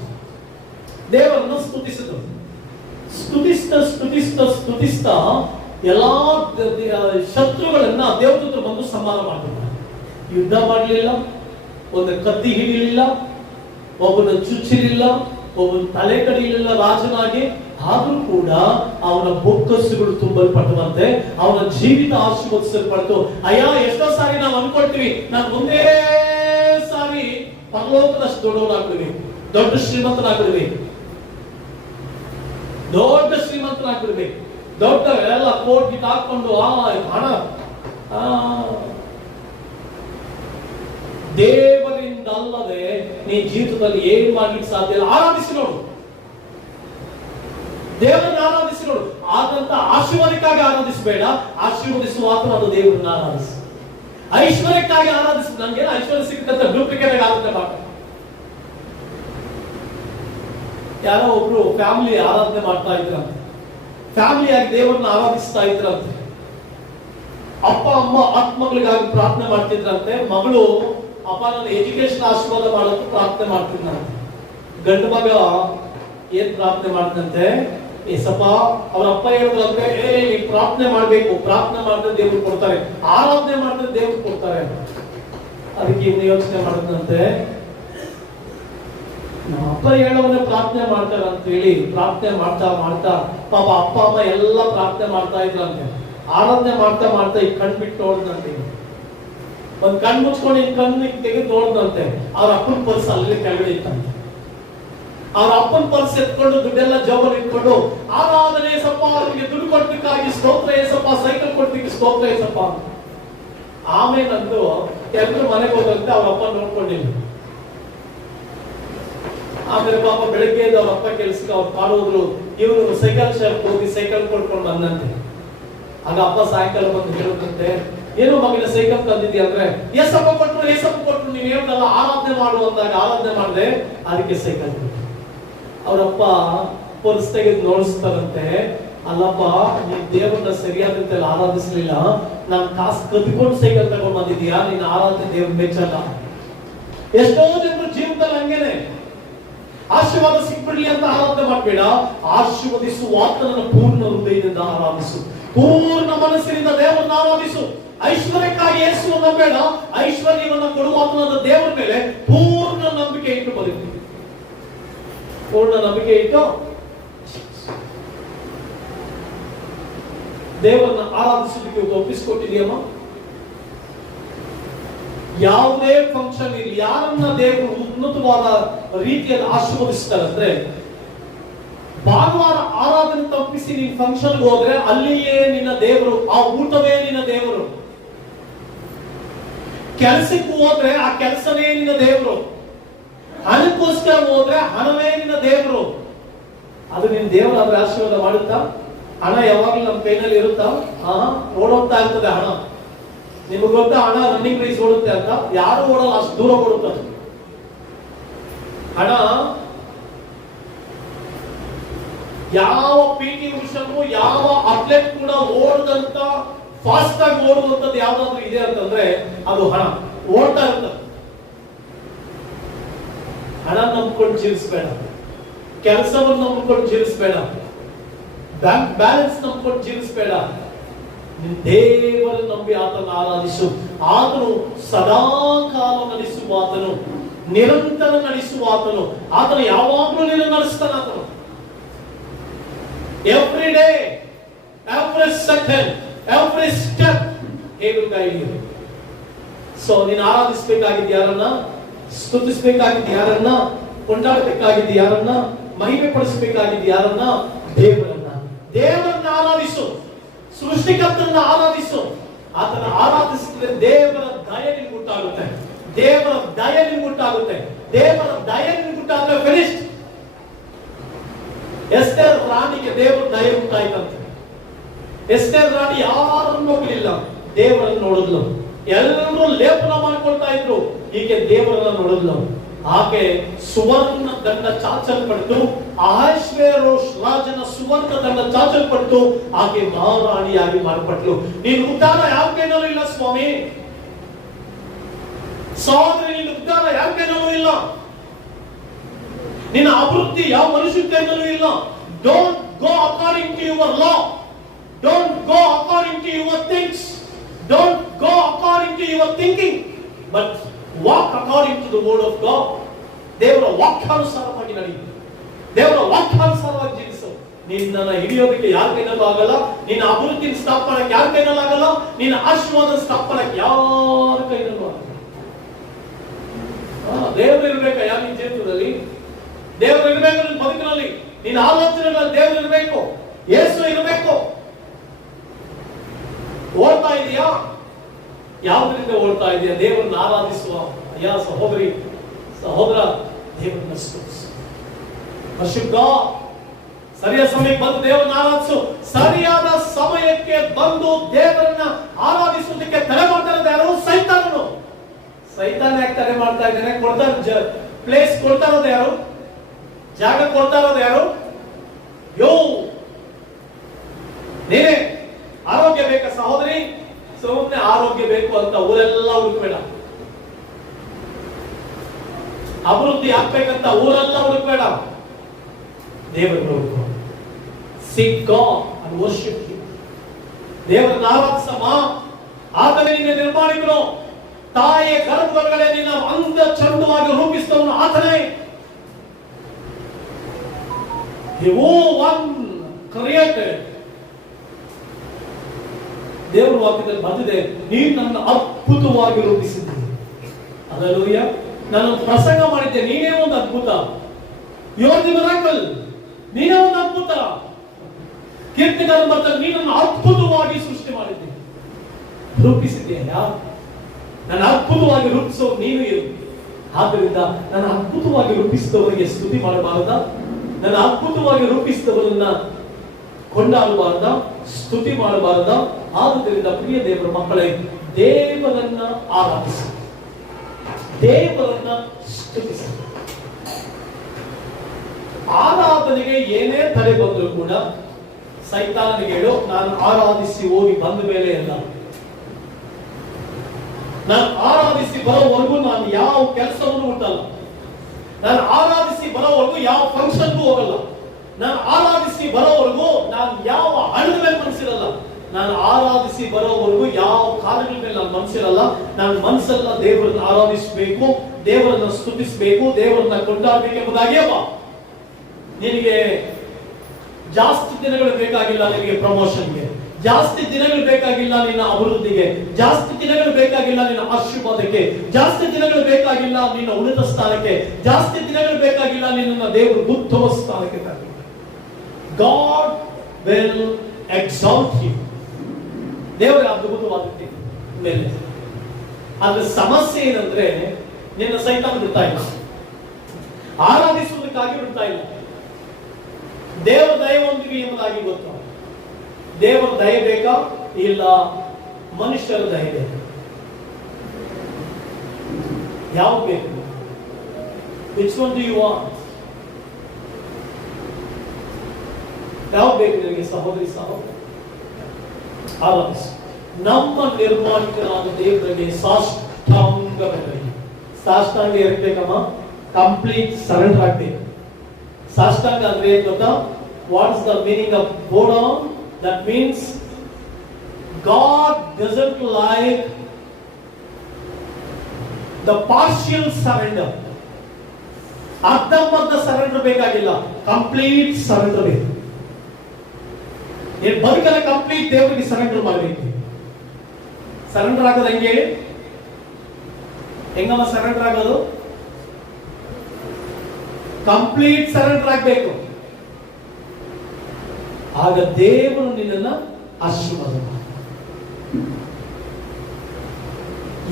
ದೇವರನ್ನು ಸ್ತುತಿಸುದು. ಸ್ತುತಿಸ್ತಾ ಸ್ತುತಿಸ್ತಾ ಸ್ತುತಿಸ್ತಾ ಎಲ್ಲಾ ಶತ್ರುಗಳನ್ನ ದೇವದೂತರು ಬಂದು ಸಂಹಾರ ಮಾಡ್ತಾರೆ. ಯುದ್ಧ ಮಾಡಲಿಲ್ಲ, ಒಂದು ಕತ್ತಿ ಹಿಡಿಯಲಿಲ್ಲ, ಒಬ್ಬನ ಚುಚ್ಚಲಿಲ್ಲ, ಒಬ್ಬನ ತಲೆ ಕಡಿಯಲಿಲ್ಲ ರಾಜನಾಗಿ. ಆದ್ರೂ ಕೂಡ ಅವನ ಬೊಕ್ಕಸುಗಳು ತುಂಬಲ್ಪಟ್ಟವಂತೆ, ಅವನ ಜೀವಿತ ಆಶೀರ್ವದಿಸಲ್ಪಡ್ತು. ಅಯ್ಯ, ಎಷ್ಟೋ ಸಾರಿ ನಾವು ಅನ್ಕೊಳ್ತೀವಿ, ನಾನು ಒಂದೇ ಸಾರಿ ಪರಲೋಕದಷ್ಟು ದೊಡ್ಡವನಾಗ್ಬಿಡ್ಬೇಕು, ದೊಡ್ಡ ಶ್ರೀಮಂತನಾಗ್ಬಿಡ್ಬೇಕು, ದೊಡ್ಡ ಶ್ರೀಮಂತನಾಗ್ಬಿಡ್ಬೇಕು, ದೊಡ್ಡ ಎಲ್ಲ ಕೋಟ್ ಗಿಟ್ ಹಾಕೊಂಡು ಹಣ. ದೇವರಿಂದ ಅಲ್ಲದೆ ನೀ ಜೀವಿತದಲ್ಲಿ ಏನ್ ಮಾಡ್ಲಿಕ್ಕೆ ಸಾಧ್ಯ ಇಲ್ಲ. ಆರಾಧಿಸಿ ನೋಡು, ದೇವರನ್ನ ಆರಾಧಿಸಿ ನೋಡು. ಆದಂತ ಆಶೀರ್ವಾದಕ್ಕಾಗಿ ಆರಾಧಿಸಬೇಡ, ಆಶೀರ್ವದಿಸುವ ಅದು ದೇವರನ್ನ ಆರಾಧಿಸಿ. ಐಶ್ವರ್ಯಕ್ಕಾಗಿ ಆರಾಧಿಸಿ, ನನ್ಗೆ ಐಶ್ವರ್ಯ ಸಿಕ್ಕಂತ ಡೂಪ್ಲಿಕೇಟ್ ಆಗಿ ಆರಾಧನೆ ಮಾಡ. ಯಾರೋ ಒಬ್ರು ಫ್ಯಾಮಿಲಿ ಆರಾಧನೆ ಮಾಡ್ತಾ ಇದ್ರಂತೆ, ಫ್ಯಾಮಿಲಿಯಾಗಿ ದೇವರನ್ನ ಆರಾಧಿಸ್ತಾ ಇದ್ರಂತೆ. ಅಪ್ಪ ಅಮ್ಮ ಆತ್ಮಗಳಿಗಾಗಿ ಪ್ರಾರ್ಥನೆ ಮಾಡ್ತಿದ್ರಂತೆ. ಮಗಳು ಅಪ್ಪ ನನ್ನ ಎಜುಕೇಶನ್ ಆಶೀರ್ವಾದ ಮಾಡೋದು ಪ್ರಾರ್ಥನೆ ಮಾಡ್ತಿದ್ದಂತೆ. ಗಂಡು ಮಗ ಏನ್ ಪ್ರಾರ್ಥನೆ ಮಾಡ್ತಂತೆ, ಏಸಪ್ಪ, ಅವ್ರ ಅಪ್ಪ ಹೇಳಿದ್ರಂತೆ, ನೀನ್ ಪ್ರಾರ್ಥನೆ ಮಾಡ್ಬೇಕು, ಪ್ರಾರ್ಥನೆ ಮಾಡಿದ್ರೆ ದೇವ್ರು ಕೊಡ್ತಾರೆ, ಆರಾಧನೆ ಮಾಡಿದ್ರೆ ದೇವ್ರು ಕೊಡ್ತಾರೆ. ಅದಕ್ಕೆ ಇವ್ನು ಯೋಚನೆ ಮಾಡಿದಂತೆ, ನಮ್ಮ ಅಪ್ಪ ಹೇಳೋವನ್ನೇ ಪ್ರಾರ್ಥನೆ ಮಾಡ್ತಾರೆ ಅಂತ ಹೇಳಿ ಪ್ರಾರ್ಥನೆ ಮಾಡ್ತಾ ಮಾಡ್ತಾ ಪಾಪ ಅಪ್ಪ ಅಮ್ಮ ಎಲ್ಲ ಪ್ರಾರ್ಥನೆ ಮಾಡ್ತಾ ಇದ್ರಂತೆ. ಆರಾಧನೆ ಮಾಡ್ತಾ ಮಾಡ್ತಾ ಈ ಕಣ್ ಬಿಟ್ಟು ನೋಡ್ದಂತೆ, ಒಂದ್ ಕಣ್ ಮುಚ್ಕೊಂಡು ಈ ಕಣ್ಣಿಗೆ ತೆಗೆದು ನೋಡ್ದಂತೆ. ಅವ್ರ ಅಪ್ಪನ ಪರ್ಸ್ ಅಲ್ಲಿ ಕೆಳಗಡೆ ಇತ್ತಂತೆ. ಅವ್ರ ಅಪ್ಪನ ಪರ್ಸ್ ಎತ್ಕೊಂಡು ದುಡ್ಡೆಲ್ಲ ಜೋಬಲ್ಲಿ ಇಟ್ಕೊಂಡು, ಆರಾಧನೆ ಏಸಪ್ಪ, ಅವ್ರಿಗೆ ದುಡ್ಡು ಕೊಡ್ಬೇಕಾಗಿ ಸ್ತೋತ್ರ ಏಸಪ್ಪ, ಸೈಕಲ್ ಕೊಡ್ಲಿಕ್ಕೆ ಸ್ತೋತ್ರ ಏಸಪ್ಪ. ಆಮೇಲಂತೂ ಎಲ್ಲರೂ ಮನೆಗೆ ಹೋದಂತೆ ಅವ್ರ ಅಪ್ಪ ನೋಡ್ಕೊಂಡಿಲ್ಲ. ಆಮೇಲೆ ಪಾಪ ಬೆಳಗ್ಗೆ ಅವ್ರ ಅಪ್ಪ ಕೆಲ್ಸಕ್ಕೆ ಅವ್ರು ಕಾಣೋದ್ರು. ಇವನು ಸೈಕಲ್ ಶಾಪ್ ಹೋಗಿ ಸೈಕಲ್ ಕೊಡ್ಕೊಂಡು ಬಂದಂತೆ. ಆಗ ಅಪ್ಪ ಸಾಯಂಕಾಲ ಬಂದು ಹೇಳುತ್ತಂತೆ, ಏನೋ ಮಗನ ಸೈಕಲ್ ತಂದಿದ್ಯಾ ಅಂದ್ರೆ, ಏಸಪ್ಪ ಕೊಟ್ರು, ನೀವ್ ಹೇಳ್ದಲ್ಲ ಆರಾಧನೆ ಮಾಡುವಂದಾಗ ಆರಾಧನೆ ಮಾಡಿದೆ, ಅದಕ್ಕೆ ಸೈಕಲ್. ಅವರಪ್ಪ ಪರ್ಸ್ ತೆಗೆದು ನೋಡಿಸ್ತಾರಂತೆ, ಅಲ್ಲಪ್ಪ, ನೀನ್ ದೇವರನ್ನ ಸರಿಯಾದಂತೆ ಆರಾಧಿಸ್ಲಿಲ್ಲ, ನಾನ್ ಕಾಸು ಕದ್ಕೊಂಡು ಸೈಕಲ್ ತಗೊಂಡ್ ಬಂದಿದ್ಯಾ, ನಿನ್ನ ಆರಾಧನೆ ದೇವ್ರ ಮೆಚ್ಚಲ್ಲ. ಎಷ್ಟೋ ಜನರು ಜೀವನದಲ್ಲಿ ಹಂಗೇನೆ, ಆಶೀರ್ವಾದ ಸಿಕ್ಬಿಡ್ಲಿ ಅಂತ ಆರಾಧನೆ ಮಾಡಬೇಡ, ಆಶೀರ್ವದಿಸುವ ಆತನನ್ನು ಪೂರ್ಣ ಹೃದಯದಿಂದ ಆರಾಧಿಸು, ಪೂರ್ಣ ಮನಸ್ಸಿನಿಂದ ದೇವರನ್ನು ಆರಾಧಿಸು. ಐಶ್ವರ್ಯಕ್ಕಾಗಿ ಯೇಸುವನ್ನು ನಂಬೇಡ, ಐಶ್ವರ್ಯವನ್ನು ಕೊಡುವ ಆತನಾದ ದೇವರ ಮೇಲೆ ಪೂರ್ಣ ನಂಬಿಕೆ ಇಟ್ಟು ಬದುಕು. ಪೂರ್ಣ ನಂಬಿಕೆ ಇಟ್ಟು ದೇವರನ್ನ ಆರಾಧಿಸೋದಕ್ಕೆ ಒಪ್ಪಿಸಿಕೊಟ್ಟಿದೆಯಮ್ಮ. ಯಾವುದೇ ಫಂಕ್ಷನ್ ಇರಲಿ, ಯಾರನ್ನ ದೇವರು ಉನ್ನತವಾದ ರೀತಿಯಲ್ಲಿ ಆಶೀರ್ವದಿಸ್ತಾರೆ ಅಂದ್ರೆ, ಭಾನುವಾರ ಆರಾಧನೆ ತಪ್ಪಿಸಿ ನೀನ್ ಫಂಕ್ಷನ್ ಹೋದ್ರೆ ಅಲ್ಲಿಯೇ ನಿನ್ನ ದೇವರು, ಆ ಊಟವೇ ನಿನ್ನ ದೇವರು. ಕೆಲಸಕ್ಕೆ ಹೋದ್ರೆ ಆ ಕೆಲಸನೇ ನಿನ್ನ ದೇವರು. ಹಣಕ್ಕೋಸ್ಕರ ಹೋದ್ರೆ ಹಣವೇ ನಿನ್ನ ದೇವರು. ಅದು ನಿನ್ನ ದೇವರು ಆದ್ರೆ ಆಶೀರ್ವಾದ ಮಾಡುತ್ತಾ? ಹಣ ಯಾವಾಗಲೂ ನಮ್ಮ ಕೈನಲ್ಲಿ ಇರುತ್ತಾ? ಓಡೋಗ್ತಾ ಇರ್ತದೆ ಹಣ. ನಿಮಗೆ ಗೊತ್ತಾ ಹಣ ರನ್ನಿಂಗ್ ರೇಸ್ ಓಡುತ್ತೆ ಅಂತ? ಯಾರು ಓಡಲ್ಲ, ಅಷ್ಟು ದೂರ ಓಡುತ್ತೆ ಹಣ. ಯಾವ PT ಉಷನು, ಯಾವ ಅಥ್ಲೆಟ್ ಕೂಡ ಓಡದಂತ ಫಾಸ್ಟ್ ಆಗಿ ಓಡುವಂತದ್ದು ಯಾವ್ದಾದ್ರು ಇದೆ ಅಂತಂದ್ರೆ ಅದು ಹಣ. ಓಡ್ತಾ ಇರ್ತದೆ. ಹಣ ನಂಬ್ಕೊಂಡು ಜೀವಿಸಬೇಡ, ಕೆಲಸವನ್ನು ನಂಬ್ಕೊಂಡು ಜೀವಿಸಬೇಡ, ಬ್ಯಾಂಕ್ ಬ್ಯಾಲೆನ್ಸ್ ನಂಬ್ಕೊಂಡು ಜೀವಿಸಬೇಡ. ದೇವರನ್ನು ನಂಬಿ ಆತನ ಆರಾಧಿಸು. ಆತನು ಸದಾ ಕಾಲ ನಡೆಸುವ ಆತನು, ನಿರಂತರ ನಡೆಸುವ ಆತನು. ಆತನು ಯಾವಾಗಲೂ ನೀನು ನಡೆಸ್ತಾನ. ಆತನು every day, every second, every step he will guide you. So ನೀನು ಆರಾಧಿಸಬೇಕಾಗಿದ್ದು ಯಾರನ್ನ? ಸ್ತುತಿಸಬೇಕಾಗಿದ್ದು ಯಾರನ್ನ? ಕೊಂಡಾಡಬೇಕಾಗಿದ್ದು ಯಾರನ್ನ? ಮಹಿಮೆ ಪಡಿಸಬೇಕಾಗಿದ್ದು ಯಾರನ್ನ? ದೇವರನ್ನ. ದೇವರನ್ನ ಆರಾಧಿಸು, ಸೃಷ್ಟಿಕರ್ತರನ್ನ ಆರಾಧಿಸು. ಆತನ ಆರಾಧಿಸಿದ್ರೆ ದೇವರ ದಯೆ ನಿನ್ಗೆ ಉಂಟಾಗುತ್ತೆ. ದೇವರ ದಯೆ ನಿನ್ಗೆ ಉಂಟಾಗುತ್ತೆ. ದೇವರ ದಯೆ ನಿನ್ಗೆ ಉಂಟಾದ್ರೆ ಫಿನಿಶ್ಡ್. ಎಸ್ತೇರ್ ರಾಣಿಗೆ ದೇವರ ದಯೆ ಉಂಟಾಯ್ತಂತೆ. ಎಸ್ತೇರ್ ರಾಣಿ ಯಾರನ್ನು ನೋಡಲಿಲ್ಲ, ದೇವರನ್ನು ನೋಡಿದ್ಲು. ಎಲ್ಲರೂ ಲೇಪನ ಮಾಡ್ಕೊಳ್ತಾ ಇದ್ರು, ಹೀಗೆ ದೇವರನ್ನ ನೋಡಿದ್ಲು. ಆಕೆ ಸುವರ್ಣ ದಂಡ ಚಾಚಲ್ಪಟ್ಟು, ಅಹಷ್ವೇರೋಷ್ ರಾಜನ ಸುವರ್ಣ ದಂಡ ಚಾಚಲ್ಪಟ್ಟು ಆಕೆ ಮಹಾರಾಣಿಯಾಗಿ ಮಾರ್ಪಟ್ಲು. ನೀನು ಉದ್ಧಾರ ಯಾವ ಕೈನಲ್ಲೂ ಇಲ್ಲ ಸ್ವಾಮಿ. ಸಹೋದರಿ, ನಿನ್ನ ಉದ್ಧಾರ ಯಾವ ಕೈನಲ್ಲೂ ಇಲ್ಲ. ನಿನ್ನ ಅಭಿವೃದ್ಧಿ ಯಾವ ಮನುಷ್ಯನ ಕೈನಲ್ಲೂ ಇಲ್ಲ. Don't go according to your law. Don't go according to your things. Don't go according to your thinking, but walk according to the word of God. ದೇವರ ವಾಕ್ಯಾನುಸಾರವಾಗಿ ನಡಿ. ದೇವರ ವಾಕ್ಯಾನುಸಾರವಾಗಿ ಜೀವಿಸು. ನಿನ್ನನ್ನು ಹಿಡಿಯೋದಕ್ಕೆ ಯಾರ ಕೈನಲ್ಲೂ ಆಗಲ್ಲ. ನಿನ್ನ ಅಭಿವೃದ್ಧಿನ ಸ್ಟಾಪ್ ಮಾಡಕ್ಕೆ ಯಾರ ಕೈನಲ್ಲೂ ಆಗಲ್ಲ. ನಿನ್ನ ಆಶೀರ್ವಾದ ಸ್ಟಾಪ್ ಮಾಡಕ್ಕೆ ಯಾರ ಕೈನಲ್ಲೂ ಆಗಲ್ಲ. ದೇವರು ಇರಬೇಕಯ್ಯ ನಿನ್ನ ಜೀವಿತದಲ್ಲಿ. ದೇವರು ಇರಬೇಕು ನಿನ್ನ ಬದುಕಿನಲ್ಲಿ. ನಿನ್ನ ಆಲೋಚನೆಗಳಲ್ಲಿ ದೇವರು ಇರಬೇಕು, ಯೇಸು ಇರಬೇಕು. ಓಡ್ತಾ ಇದೆಯಾ? ಯಾವುದರಿಂದ ಓಡ್ತಾ ಇದೆಯಾ? ದೇವರನ್ನು ಆರಾಧಿಸುವ. ಅಯ್ಯ ಸಹೋದರಿ, ಸಹೋದರ, ದೇವರನ್ನ ಸ್ತುತಿಸು. ಪರಿಶುದ್ಧ ಸರಿಯಾದ ಸಮಯಕ್ಕೆ ಬಂದು ದೇವರನ್ನ ಆರಾಧಿಸು. ಸರಿಯಾದ ಸಮಯಕ್ಕೆ ಬಂದು ದೇವರನ್ನ ಆರಾಧಿಸುವುದಕ್ಕೆ ತಡೆ ಮಾಡ್ತಾ ಇರೋದು ಯಾರು? ಸೈತಾನನು. ಸೈತಾನ ಯಾಕೆ ತಡೆ ಮಾಡ್ತಾ ಇದ್ದಾನೆ? ಪ್ಲೇಸ್ ಕೊಡ್ತಾ ಇರೋದು ಯಾರು? ಜಾಗ ಕೊಡ್ತಾ ಇರೋದು ಯಾರು? ನೀನೇ. ಆರೋಗ್ಯ ಬೇಕಾ ಸಹೋದರಿ? ಸುಮ್ಮನೆ ಆರೋಗ್ಯ ಬೇಕು ಅಂತ ಊರೆಲ್ಲ ಹುಡುಕ್ಬೇಡ. ಅಭಿವೃದ್ಧಿ ಆಗ್ಬೇಕಂತ ಊರೆಲ್ಲ ಹುಡುಕ್ಬೇಡ. ದೇವರನ್ನು ಹುಡುಕು. Seek God and worship Him. ದೇವರನ್ನ ಆರಾಧಿಸಮ್ಮ. ಆತನೇ ನಿನ್ನ ನಿರ್ಮಾಣಿಕನು. ತಾಯಿಯ ಗರ್ಭದೊಳಗಡೆ ನಿನ್ನ ಅಂದ ಚಂದವಾಗಿ ರೂಪಿಸಿದವನು ಆತನೇ. The one created. ದೇವರ ವಾಕ್ಯದಲ್ಲಿ ಬಂದಿದೆ, ನೀನು ನನ್ನ ಅದ್ಭುತವಾಗಿ ರೂಪಿಸಿದ್ದೀನಿ. ಹಲ್ಲೆಲೂಯ. ನಾನು ಪ್ರಸಂಗ ಮಾಡಿದ್ದೆ, ನೀನೇ ಒಂದು ಅದ್ಭುತ. You are the miracle. ನೀನೇ ಒಂದು ಅದ್ಭುತ. ಕೀರ್ತನೆಗಾರನು ಬರ್ತಾರೆ, ನೀನನ್ನು ಅದ್ಭುತವಾಗಿ ಸೃಷ್ಟಿ ಮಾಡಿದ್ದೀನಿ, ರೂಪಿಸಿದ್ದೀಯಾ. ನನ್ನ ಅದ್ಭುತವಾಗಿ ರೂಪಿಸೋ ನೀನು ಇರು. ಆದ್ದರಿಂದ ನನ್ನ ಅದ್ಭುತವಾಗಿ ರೂಪಿಸಿದವರಿಗೆ ಸ್ತುತಿ ಮಾಡಬಾರದಾ? ನನ್ನ ಅದ್ಭುತವಾಗಿ ರೂಪಿಸಿದವರನ್ನ ಕೊಂಡಾಡಬಾರದ, ಸ್ತುತಿ ಮಾಡಬಾರದ? ಆದುದರಿಂದ ಪ್ರಿಯ ದೇವರ ಮಕ್ಕಳೇ, ದೇವರನ್ನ ಆರಾಧಿಸಿ, ದೇವರನ್ನ ಸ್ತುತಿಸಿ. ಆರಾಧನೆಗೆ ಏನೇ ತಡೆ ಬಂದರೂ ಕೂಡ ಸೈತಾನನಿಗೆ ಹೇಳು, ನಾನು ಆರಾಧಿಸಿ ಹೋಗಿ ಬಂದ ಮೇಲೆ ಎಲ್ಲ, ನಾನು ಆರಾಧಿಸಿ ಬರೋವರೆಗೂ ನಾನು ಯಾವ ಕೆಲಸವನ್ನು ಮುಟ್ಟಲ್ಲ. ನಾನು ಆರಾಧಿಸಿ ಬರೋವರೆಗೂ ಯಾವ ಫಂಕ್ಷನ್ಗೂ ಹೋಗಲ್ಲ. ನಾನು ಆರಾಧಿಸಿ ಬರೋವರೆಗೂ ನಾನು ಯಾವ ಹಣದ ಮೇಲೆ ಮನಸ್ಸಿರಲ್ಲ. ನಾನು ಆರಾಧಿಸಿ ಬರೋವರೆಗೂ ಯಾವ ಕಾರ್ಯಗಳ ಮೇಲೆ ನಾನು ಮನಸ್ಸಿರಲ್ಲ. ನಾನು ಮನಸ್ಸೆಲ್ಲ ದೇವರನ್ನ ಆರಾಧಿಸಬೇಕು, ದೇವರನ್ನ ಸ್ತುತಿಸಬೇಕು, ದೇವರನ್ನ ಕೊಂಡಾಡಬೇಕು ಎಂಬುದಾಗಿಯೇ ಬಾ. ನಿನಗೆ ಜಾಸ್ತಿ ದಿನಗಳು ಬೇಕಾಗಿಲ್ಲ. ನಿನಗೆ ಪ್ರಮೋಷನ್ಗೆ ಜಾಸ್ತಿ ದಿನಗಳು ಬೇಕಾಗಿಲ್ಲ. ನಿನ್ನ ಅಭಿವೃದ್ಧಿಗೆ ಜಾಸ್ತಿ ದಿನಗಳು ಬೇಕಾಗಿಲ್ಲ. ನಿನ್ನ ಆಶೀರ್ವಾದಕ್ಕೆ ಜಾಸ್ತಿ ದಿನಗಳು ಬೇಕಾಗಿಲ್ಲ. ನಿನ್ನ ಉನ್ನತ ಸ್ಥಾನಕ್ಕೆ ಜಾಸ್ತಿ ದಿನಗಳು ಬೇಕಾಗಿಲ್ಲ. ನಿನ್ನ ದೇವರು ಉತ್ತಮ ಸ್ಥಾನಕ್ಕೆ ತರಲಿ. God will exalt you. ದೇವರ ಅದ್ಭುತವಾಗುತ್ತೆ ಮೇಲೆ. ಆದ್ರೆ ಸಮಸ್ಯೆ ಏನಂದ್ರೆ, ನಿನ್ನ ಸೈತಾನ ಬಿಡ್ತಾ ಇಲ್ಲ, ಆರಾಧಿಸುವುದಕ್ಕಾಗಿ ಬಿಡ್ತಾ ಇಲ್ಲ. ದೇವರ ದಯವೊಂದಿಗೆ ಎಂಬುದಾಗಿ ಗೊತ್ತು. ದೇವರ ದಯ ಬೇಕಾ? ಇಲ್ಲ ಮನುಷ್ಯರ ದಯ ಬೇಕಾ? ಯಾವ ಬೇಕು? Which one do you want? ಯಾವ ಬೇಕು ನಿನಗೆ ಸಹೋದರಿ, ಸಹೋದರ? ಆರಾಧಿಸು. ನಮ್ಮ ನಿರ್ಮಾಣಿಕನಾದ ದೇವರಿಗೆ ಸಾಷ್ಟಾಂಗವೆರಗಿ. ಸಾಷ್ಟಾಂಗ ಇರಬೇಕಮ್ಮ, ಕಂಪ್ಲೀಟ್ ಸರೆಂಡರ್ ಆಗ್ಬೇಕು. ಸಾಷ್ಟಾಂಗ ಅಂದ್ರೆ ಏನ್ ಗೊತ್ತಾ? ವಾಟ್ಸ್ ದ ಮೀನಿಂಗ್ ಆಫ್ ಬೋ down? That means God doesn't like the partial surrender. ಅರ್ಧಂಬರ್ಧ ಸರೆಂಡರ್ ಬೇಕಾಗಿಲ್ಲ, ಕಂಪ್ಲೀಟ್ ಸರೆಂಡರ್ ಬೇಕು. ಏನ್ ಬದುಕಲ್ಲ ಕಂಪ್ಲೀಟ್ ದೇವರಿಗೆ ಸರೆಂಡರ್ ಮಾಡಬೇಕು. ಸರೆಂಡರ್ ಆಗೋದು ಹೆಂಗೆ ಹೇಳಿ? ಹೆಂಗಮ್ಮ ಸರೆಂಡರ್ ಆಗೋದು? ಕಂಪ್ಲೀಟ್ ಸರೆಂಡರ್ ಆಗಬೇಕು. ಆಗ ದೇವರು ನಿನ್ನನ್ನ ಆಶೀರ್ವಾದ ಮಾಡ್ತಾನೆ.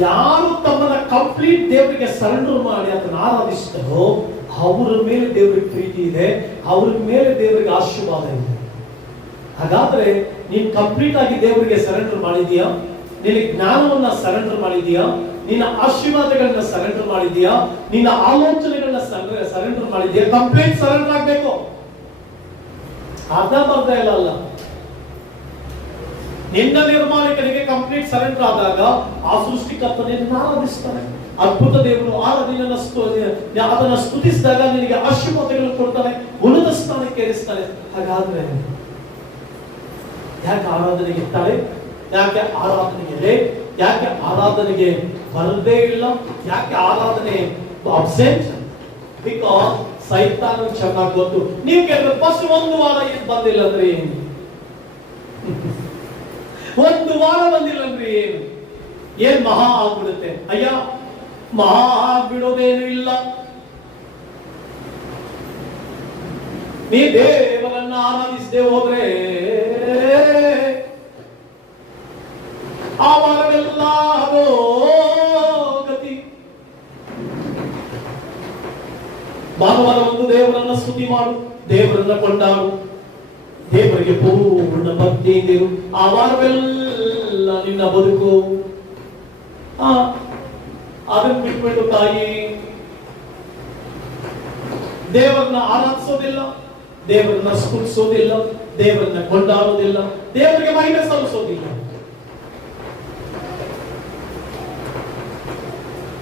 ಯಾರು ತಮ್ಮನ್ನ ಕಂಪ್ಲೀಟ್ ದೇವರಿಗೆ ಸರೆಂಡರ್ ಮಾಡಿ ಅದನ್ನು ಆರಾಧಿಸ್ತಾರೋ ಅವರ ಮೇಲೆ ದೇವರಿಗೆ ಪ್ರೀತಿ ಇದೆ, ಅವ್ರ ಮೇಲೆ ದೇವರಿಗೆ ಆಶೀರ್ವಾದ ಇದೆ. ಹಾಗಾದ್ರೆ ನೀನ್ ಕಂಪ್ಲೀಟ್ ಆಗಿ ದೇವರಿಗೆ ಸರೆಂಡರ್ ಮಾಡಿದೀಯಾ? ನಿನ್ನ ಜ್ಞಾನವನ್ನ ಸರೆಂಡರ್ ಮಾಡಿದೀಯಾ? ನಿನ್ನ ಆಶೀರ್ವಾದಗಳನ್ನ ಸರೆಂಡರ್ ಮಾಡಿದೀಯಾ? ನಿನ್ನ ಆಲೋಚನೆಗಳನ್ನ ಸರೆಂಡರ್ ಮಾಡಿದೀಯಾ? ಕಂಪ್ಲೀಟ್ ಸರೆಂಡರ್ ಆಗ್ಬೇಕು, ಅರ್ಧಂಬರ್ಧ ಇಲ್ಲ ಅಲ್ಲ. ನಿನ್ನ ನಿರ್ಮಾಣಕನಿಗೆ ಕಂಪ್ಲೀಟ್ ಸರೆಂಡರ್ ಆದಾಗ ಆ ಸೃಷ್ಟಿಕರ್ತನೇ ಆರಾಧಿಸ್ತಾನೆ. ಅದ್ಭುತ ದೇವರು ಅದನ್ನ ಸ್ತುತಿಸಿದಾಗ ನಿನಗೆ ಆಶೀರ್ವಾದಗಳನ್ನು ಕೊಡ್ತಾನೆ, ಉನ್ನತ ಸ್ಥಾನಕ್ಕೆ ಏರಿಸ್ತಾನೆ. ಹಾಗಾದ್ರೆ ಯಾಕೆ ಆರಾಧನೆಗೆ ತಡೆ? ಯಾಕೆ ಆರಾಧನೆಗೆ ಯಾಕೆ ಆರಾಧನೆಗೆ ಬರದೇ ಇಲ್ಲ? ಯಾಕೆ ಆರಾಧನೆ ಅಬ್ಸೆಂಟ್? ಬಿಕಾಸ್ ಸೈತಾನ ಚೆನ್ನಾಗಿ ಗೊತ್ತು. ನೀವು ಕೇಳಿದ್ರೆ ಫಸ್ಟ್ ಒಂದು ವಾರ ಏನ್ ಬಂದಿಲ್ಲ ಅಂದ್ರೆ ಏನು? ಒಂದು ವಾರ ಬಂದಿಲ್ಲ ಅಂದ್ರೆ ಏನು? ಏನ್ ಮಹಾ ಆಗ್ಬಿಡುತ್ತೆ? ಅಯ್ಯ, ಮಹಾ ಆಗ್ಬಿಡೋದೇನು ಇಲ್ಲ. ನೀ ದೇವರನ್ನ ಆರಾಧಿಸದೆ ಹೋದ್ರೆ ಆ ವಾರವೆಲ್ಲ ಗತಿ. ಭಾನುವಾರ ಒಂದು ದೇವರನ್ನ ಸ್ತುತಿ ಮಾಡು, ದೇವರನ್ನ ಕೊಂಡಾಡು, ದೇವರಿಗೆ ಪೂರ್ಣ ಭಕ್ತಿ ಇರು. ಆ ವಾರವೆಲ್ಲ ನಿನ್ನ ಬದುಕು. ಅದನ್ನ ಬಿಟ್ಬಿಟ್ಟು ತಾಯಿ ದೇವರನ್ನ ಆರಾಧಿಸೋದಿಲ್ಲ, ದೇವರನ್ನ ಸ್ತುತಿಸೋದಿಲ್ಲ, ದೇವರನ್ನ ಕೊಂಡಾಡೋದಿಲ್ಲ, ದೇವರಿಗೆ ಮಹಿಮೆ ಸಲ್ಲಿಸೋದಿಲ್ಲ.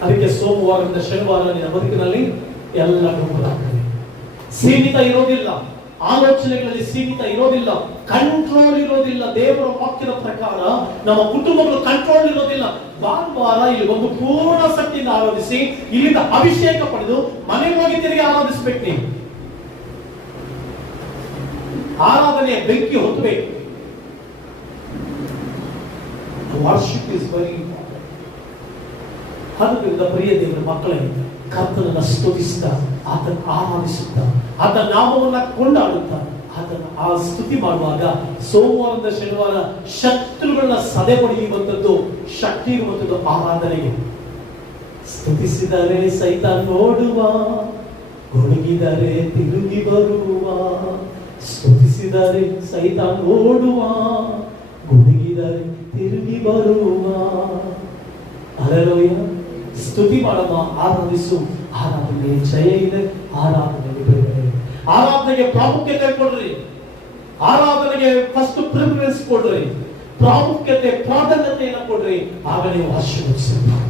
ಅದಕ್ಕೆ ಸೋಮವಾರದಿಂದ ಶನಿವಾರ ನಿನ್ನ ಬದುಕಿನಲ್ಲಿ ಎಲ್ಲ ಗುಂಪುಗಳಾಗ್ತದೆ. ಸೀಮಿತ ಇರೋದಿಲ್ಲ, ಆಲೋಚನೆಗಳಲ್ಲಿ ಸೀಮಿತ ಇರೋದಿಲ್ಲ, ಕಂಟ್ರೋಲ್ ಇರೋದಿಲ್ಲ. ದೇವರ ವಾಕ್ಯದ ಪ್ರಕಾರ ನಮ್ಮ ಕುಟುಂಬಗಳು ಕಂಟ್ರೋಲ್ ಇರೋದಿಲ್ಲ. ಭಾನುವಾರ ಇಲ್ಲಿ ಒಂದು ಪೂರ್ಣ ಶಕ್ತಿಯಿಂದ ಆರಾಧಿಸಿ, ಇಲ್ಲಿಂದ ಅಭಿಷೇಕ ಪಡೆದು ಮನೆಗೆ ಹೋಗಿ ತಿರುಗಿ ಆರಾಧಿಸ್ಬೇಕು. ನೀವು ಆರಾಧನೆಯ ಬೆಂಕಿ ಹೊತ್ತಬೇಕು. ವಾರ್ಷಿಪ್ ಇಸ್ ವೆರಿ ಇಂಪಾರ್ಟೆಂಟ್. ಆದ್ದರಿಂದ ಪ್ರಿಯ ದೇವರ ಮಕ್ಕಳೇ, ಕರ್ತನನ್ನ ಸ್ತುತಿಸ್ತಾ, ಆತನ ಆರಾಧಿಸುತ್ತಾ, ಆತನ ನಾಮವನ್ನ ಕೊಂಡಾಡುತ್ತಾ, ಆತನ ಆ ಸ್ತುತಿ ಮಾಡುವಾಗ ಸೋಮವಾರದಿಂದ ಶನಿವಾರ ಶತ್ರುಗಳನ್ನ ಸದೆ ಹೊಡೆಯುವಂಥದ್ದು ಶಕ್ತಿ ಇರುವಂಥದ್ದು ಆರಾಧನೆಗೆ. ಸ್ತುತಿಸಿದರೆ ಸೈತಾನ ನೋಡುವ, ಗೊಣಗಿದರೆ ತಿರುಗಿ ಬರುವ. ಸ್ತುತಿಸಿದರೆ ಸೈತಾನ ನೋಡುವ, ಗೊಣಗಿದರೆ ತಿರುಗಿ ಬರುವ. ಹಲ್ಲೆಲೂಯಾ. ಸ್ತುತಿ ಮಾಡಮ್ಮ, ಆರಾಧಿಸು. ಆರಾಧನೆಗೆ ಜಯ ಇದೆ, ಆರಾಧನೆಗೆ ಬಿಡುಗಡೆ. ಆರಾಧನೆಗೆ ಪ್ರಾಮುಖ್ಯತೆ ಕೊಡ್ರಿ, ಆರಾಧನೆಗೆ ಫಸ್ಟ್ ಪ್ರಿಫರೆನ್ಸ್ ಕೊಡ್ರಿ, ಪ್ರಾಮುಖ್ಯತೆ ಪ್ರಾಧಾನ್ಯತೆಯನ್ನು ಕೊಡ್ರಿ. ಆಗ ನೀವು ಆಶೀರ್ವದಿಸುತ್ತೀರಿ.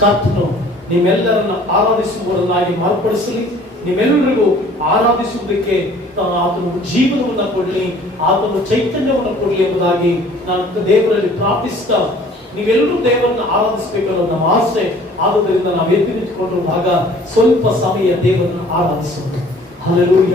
ಕರ್ತನು ನಿಮ್ಮೆಲ್ಲರನ್ನ ಆರಾಧಿಸುವವರನ್ನಾಗಿ ಮಾರ್ಪಡಿಸಲಿ. ನಿಮ್ಮೆಲ್ಲರಿಗೂ ಆರಾಧಿಸುವುದಕ್ಕೆ ಆತನು ಜೀವನವನ್ನ ಕೊಡಲಿ, ಆತನು ಚೈತನ್ಯವನ್ನು ಕೊಡಲಿ ಎಂಬುದಾಗಿ ನಾನು ದೇವರಲ್ಲಿ ಪ್ರಾರ್ಥಿಸ್ತಾ, ನೀವೆಲ್ಲರೂ ದೇವರನ್ನ ಆರಾಧಿಸಬೇಕನ್ನೋ ನಮ್ಮ ಆಸೆ. ಆದುದರಿಂದ ನಾವು ಎದ್ದು ನಿಂತುಕೊಂಡಿರುವಾಗ ಸ್ವಲ್ಪ ಸಮಯ ದೇವರನ್ನ ಆರಾಧಿಸೋಣ. ಹಲ್ಲೆಲೂಯಾ.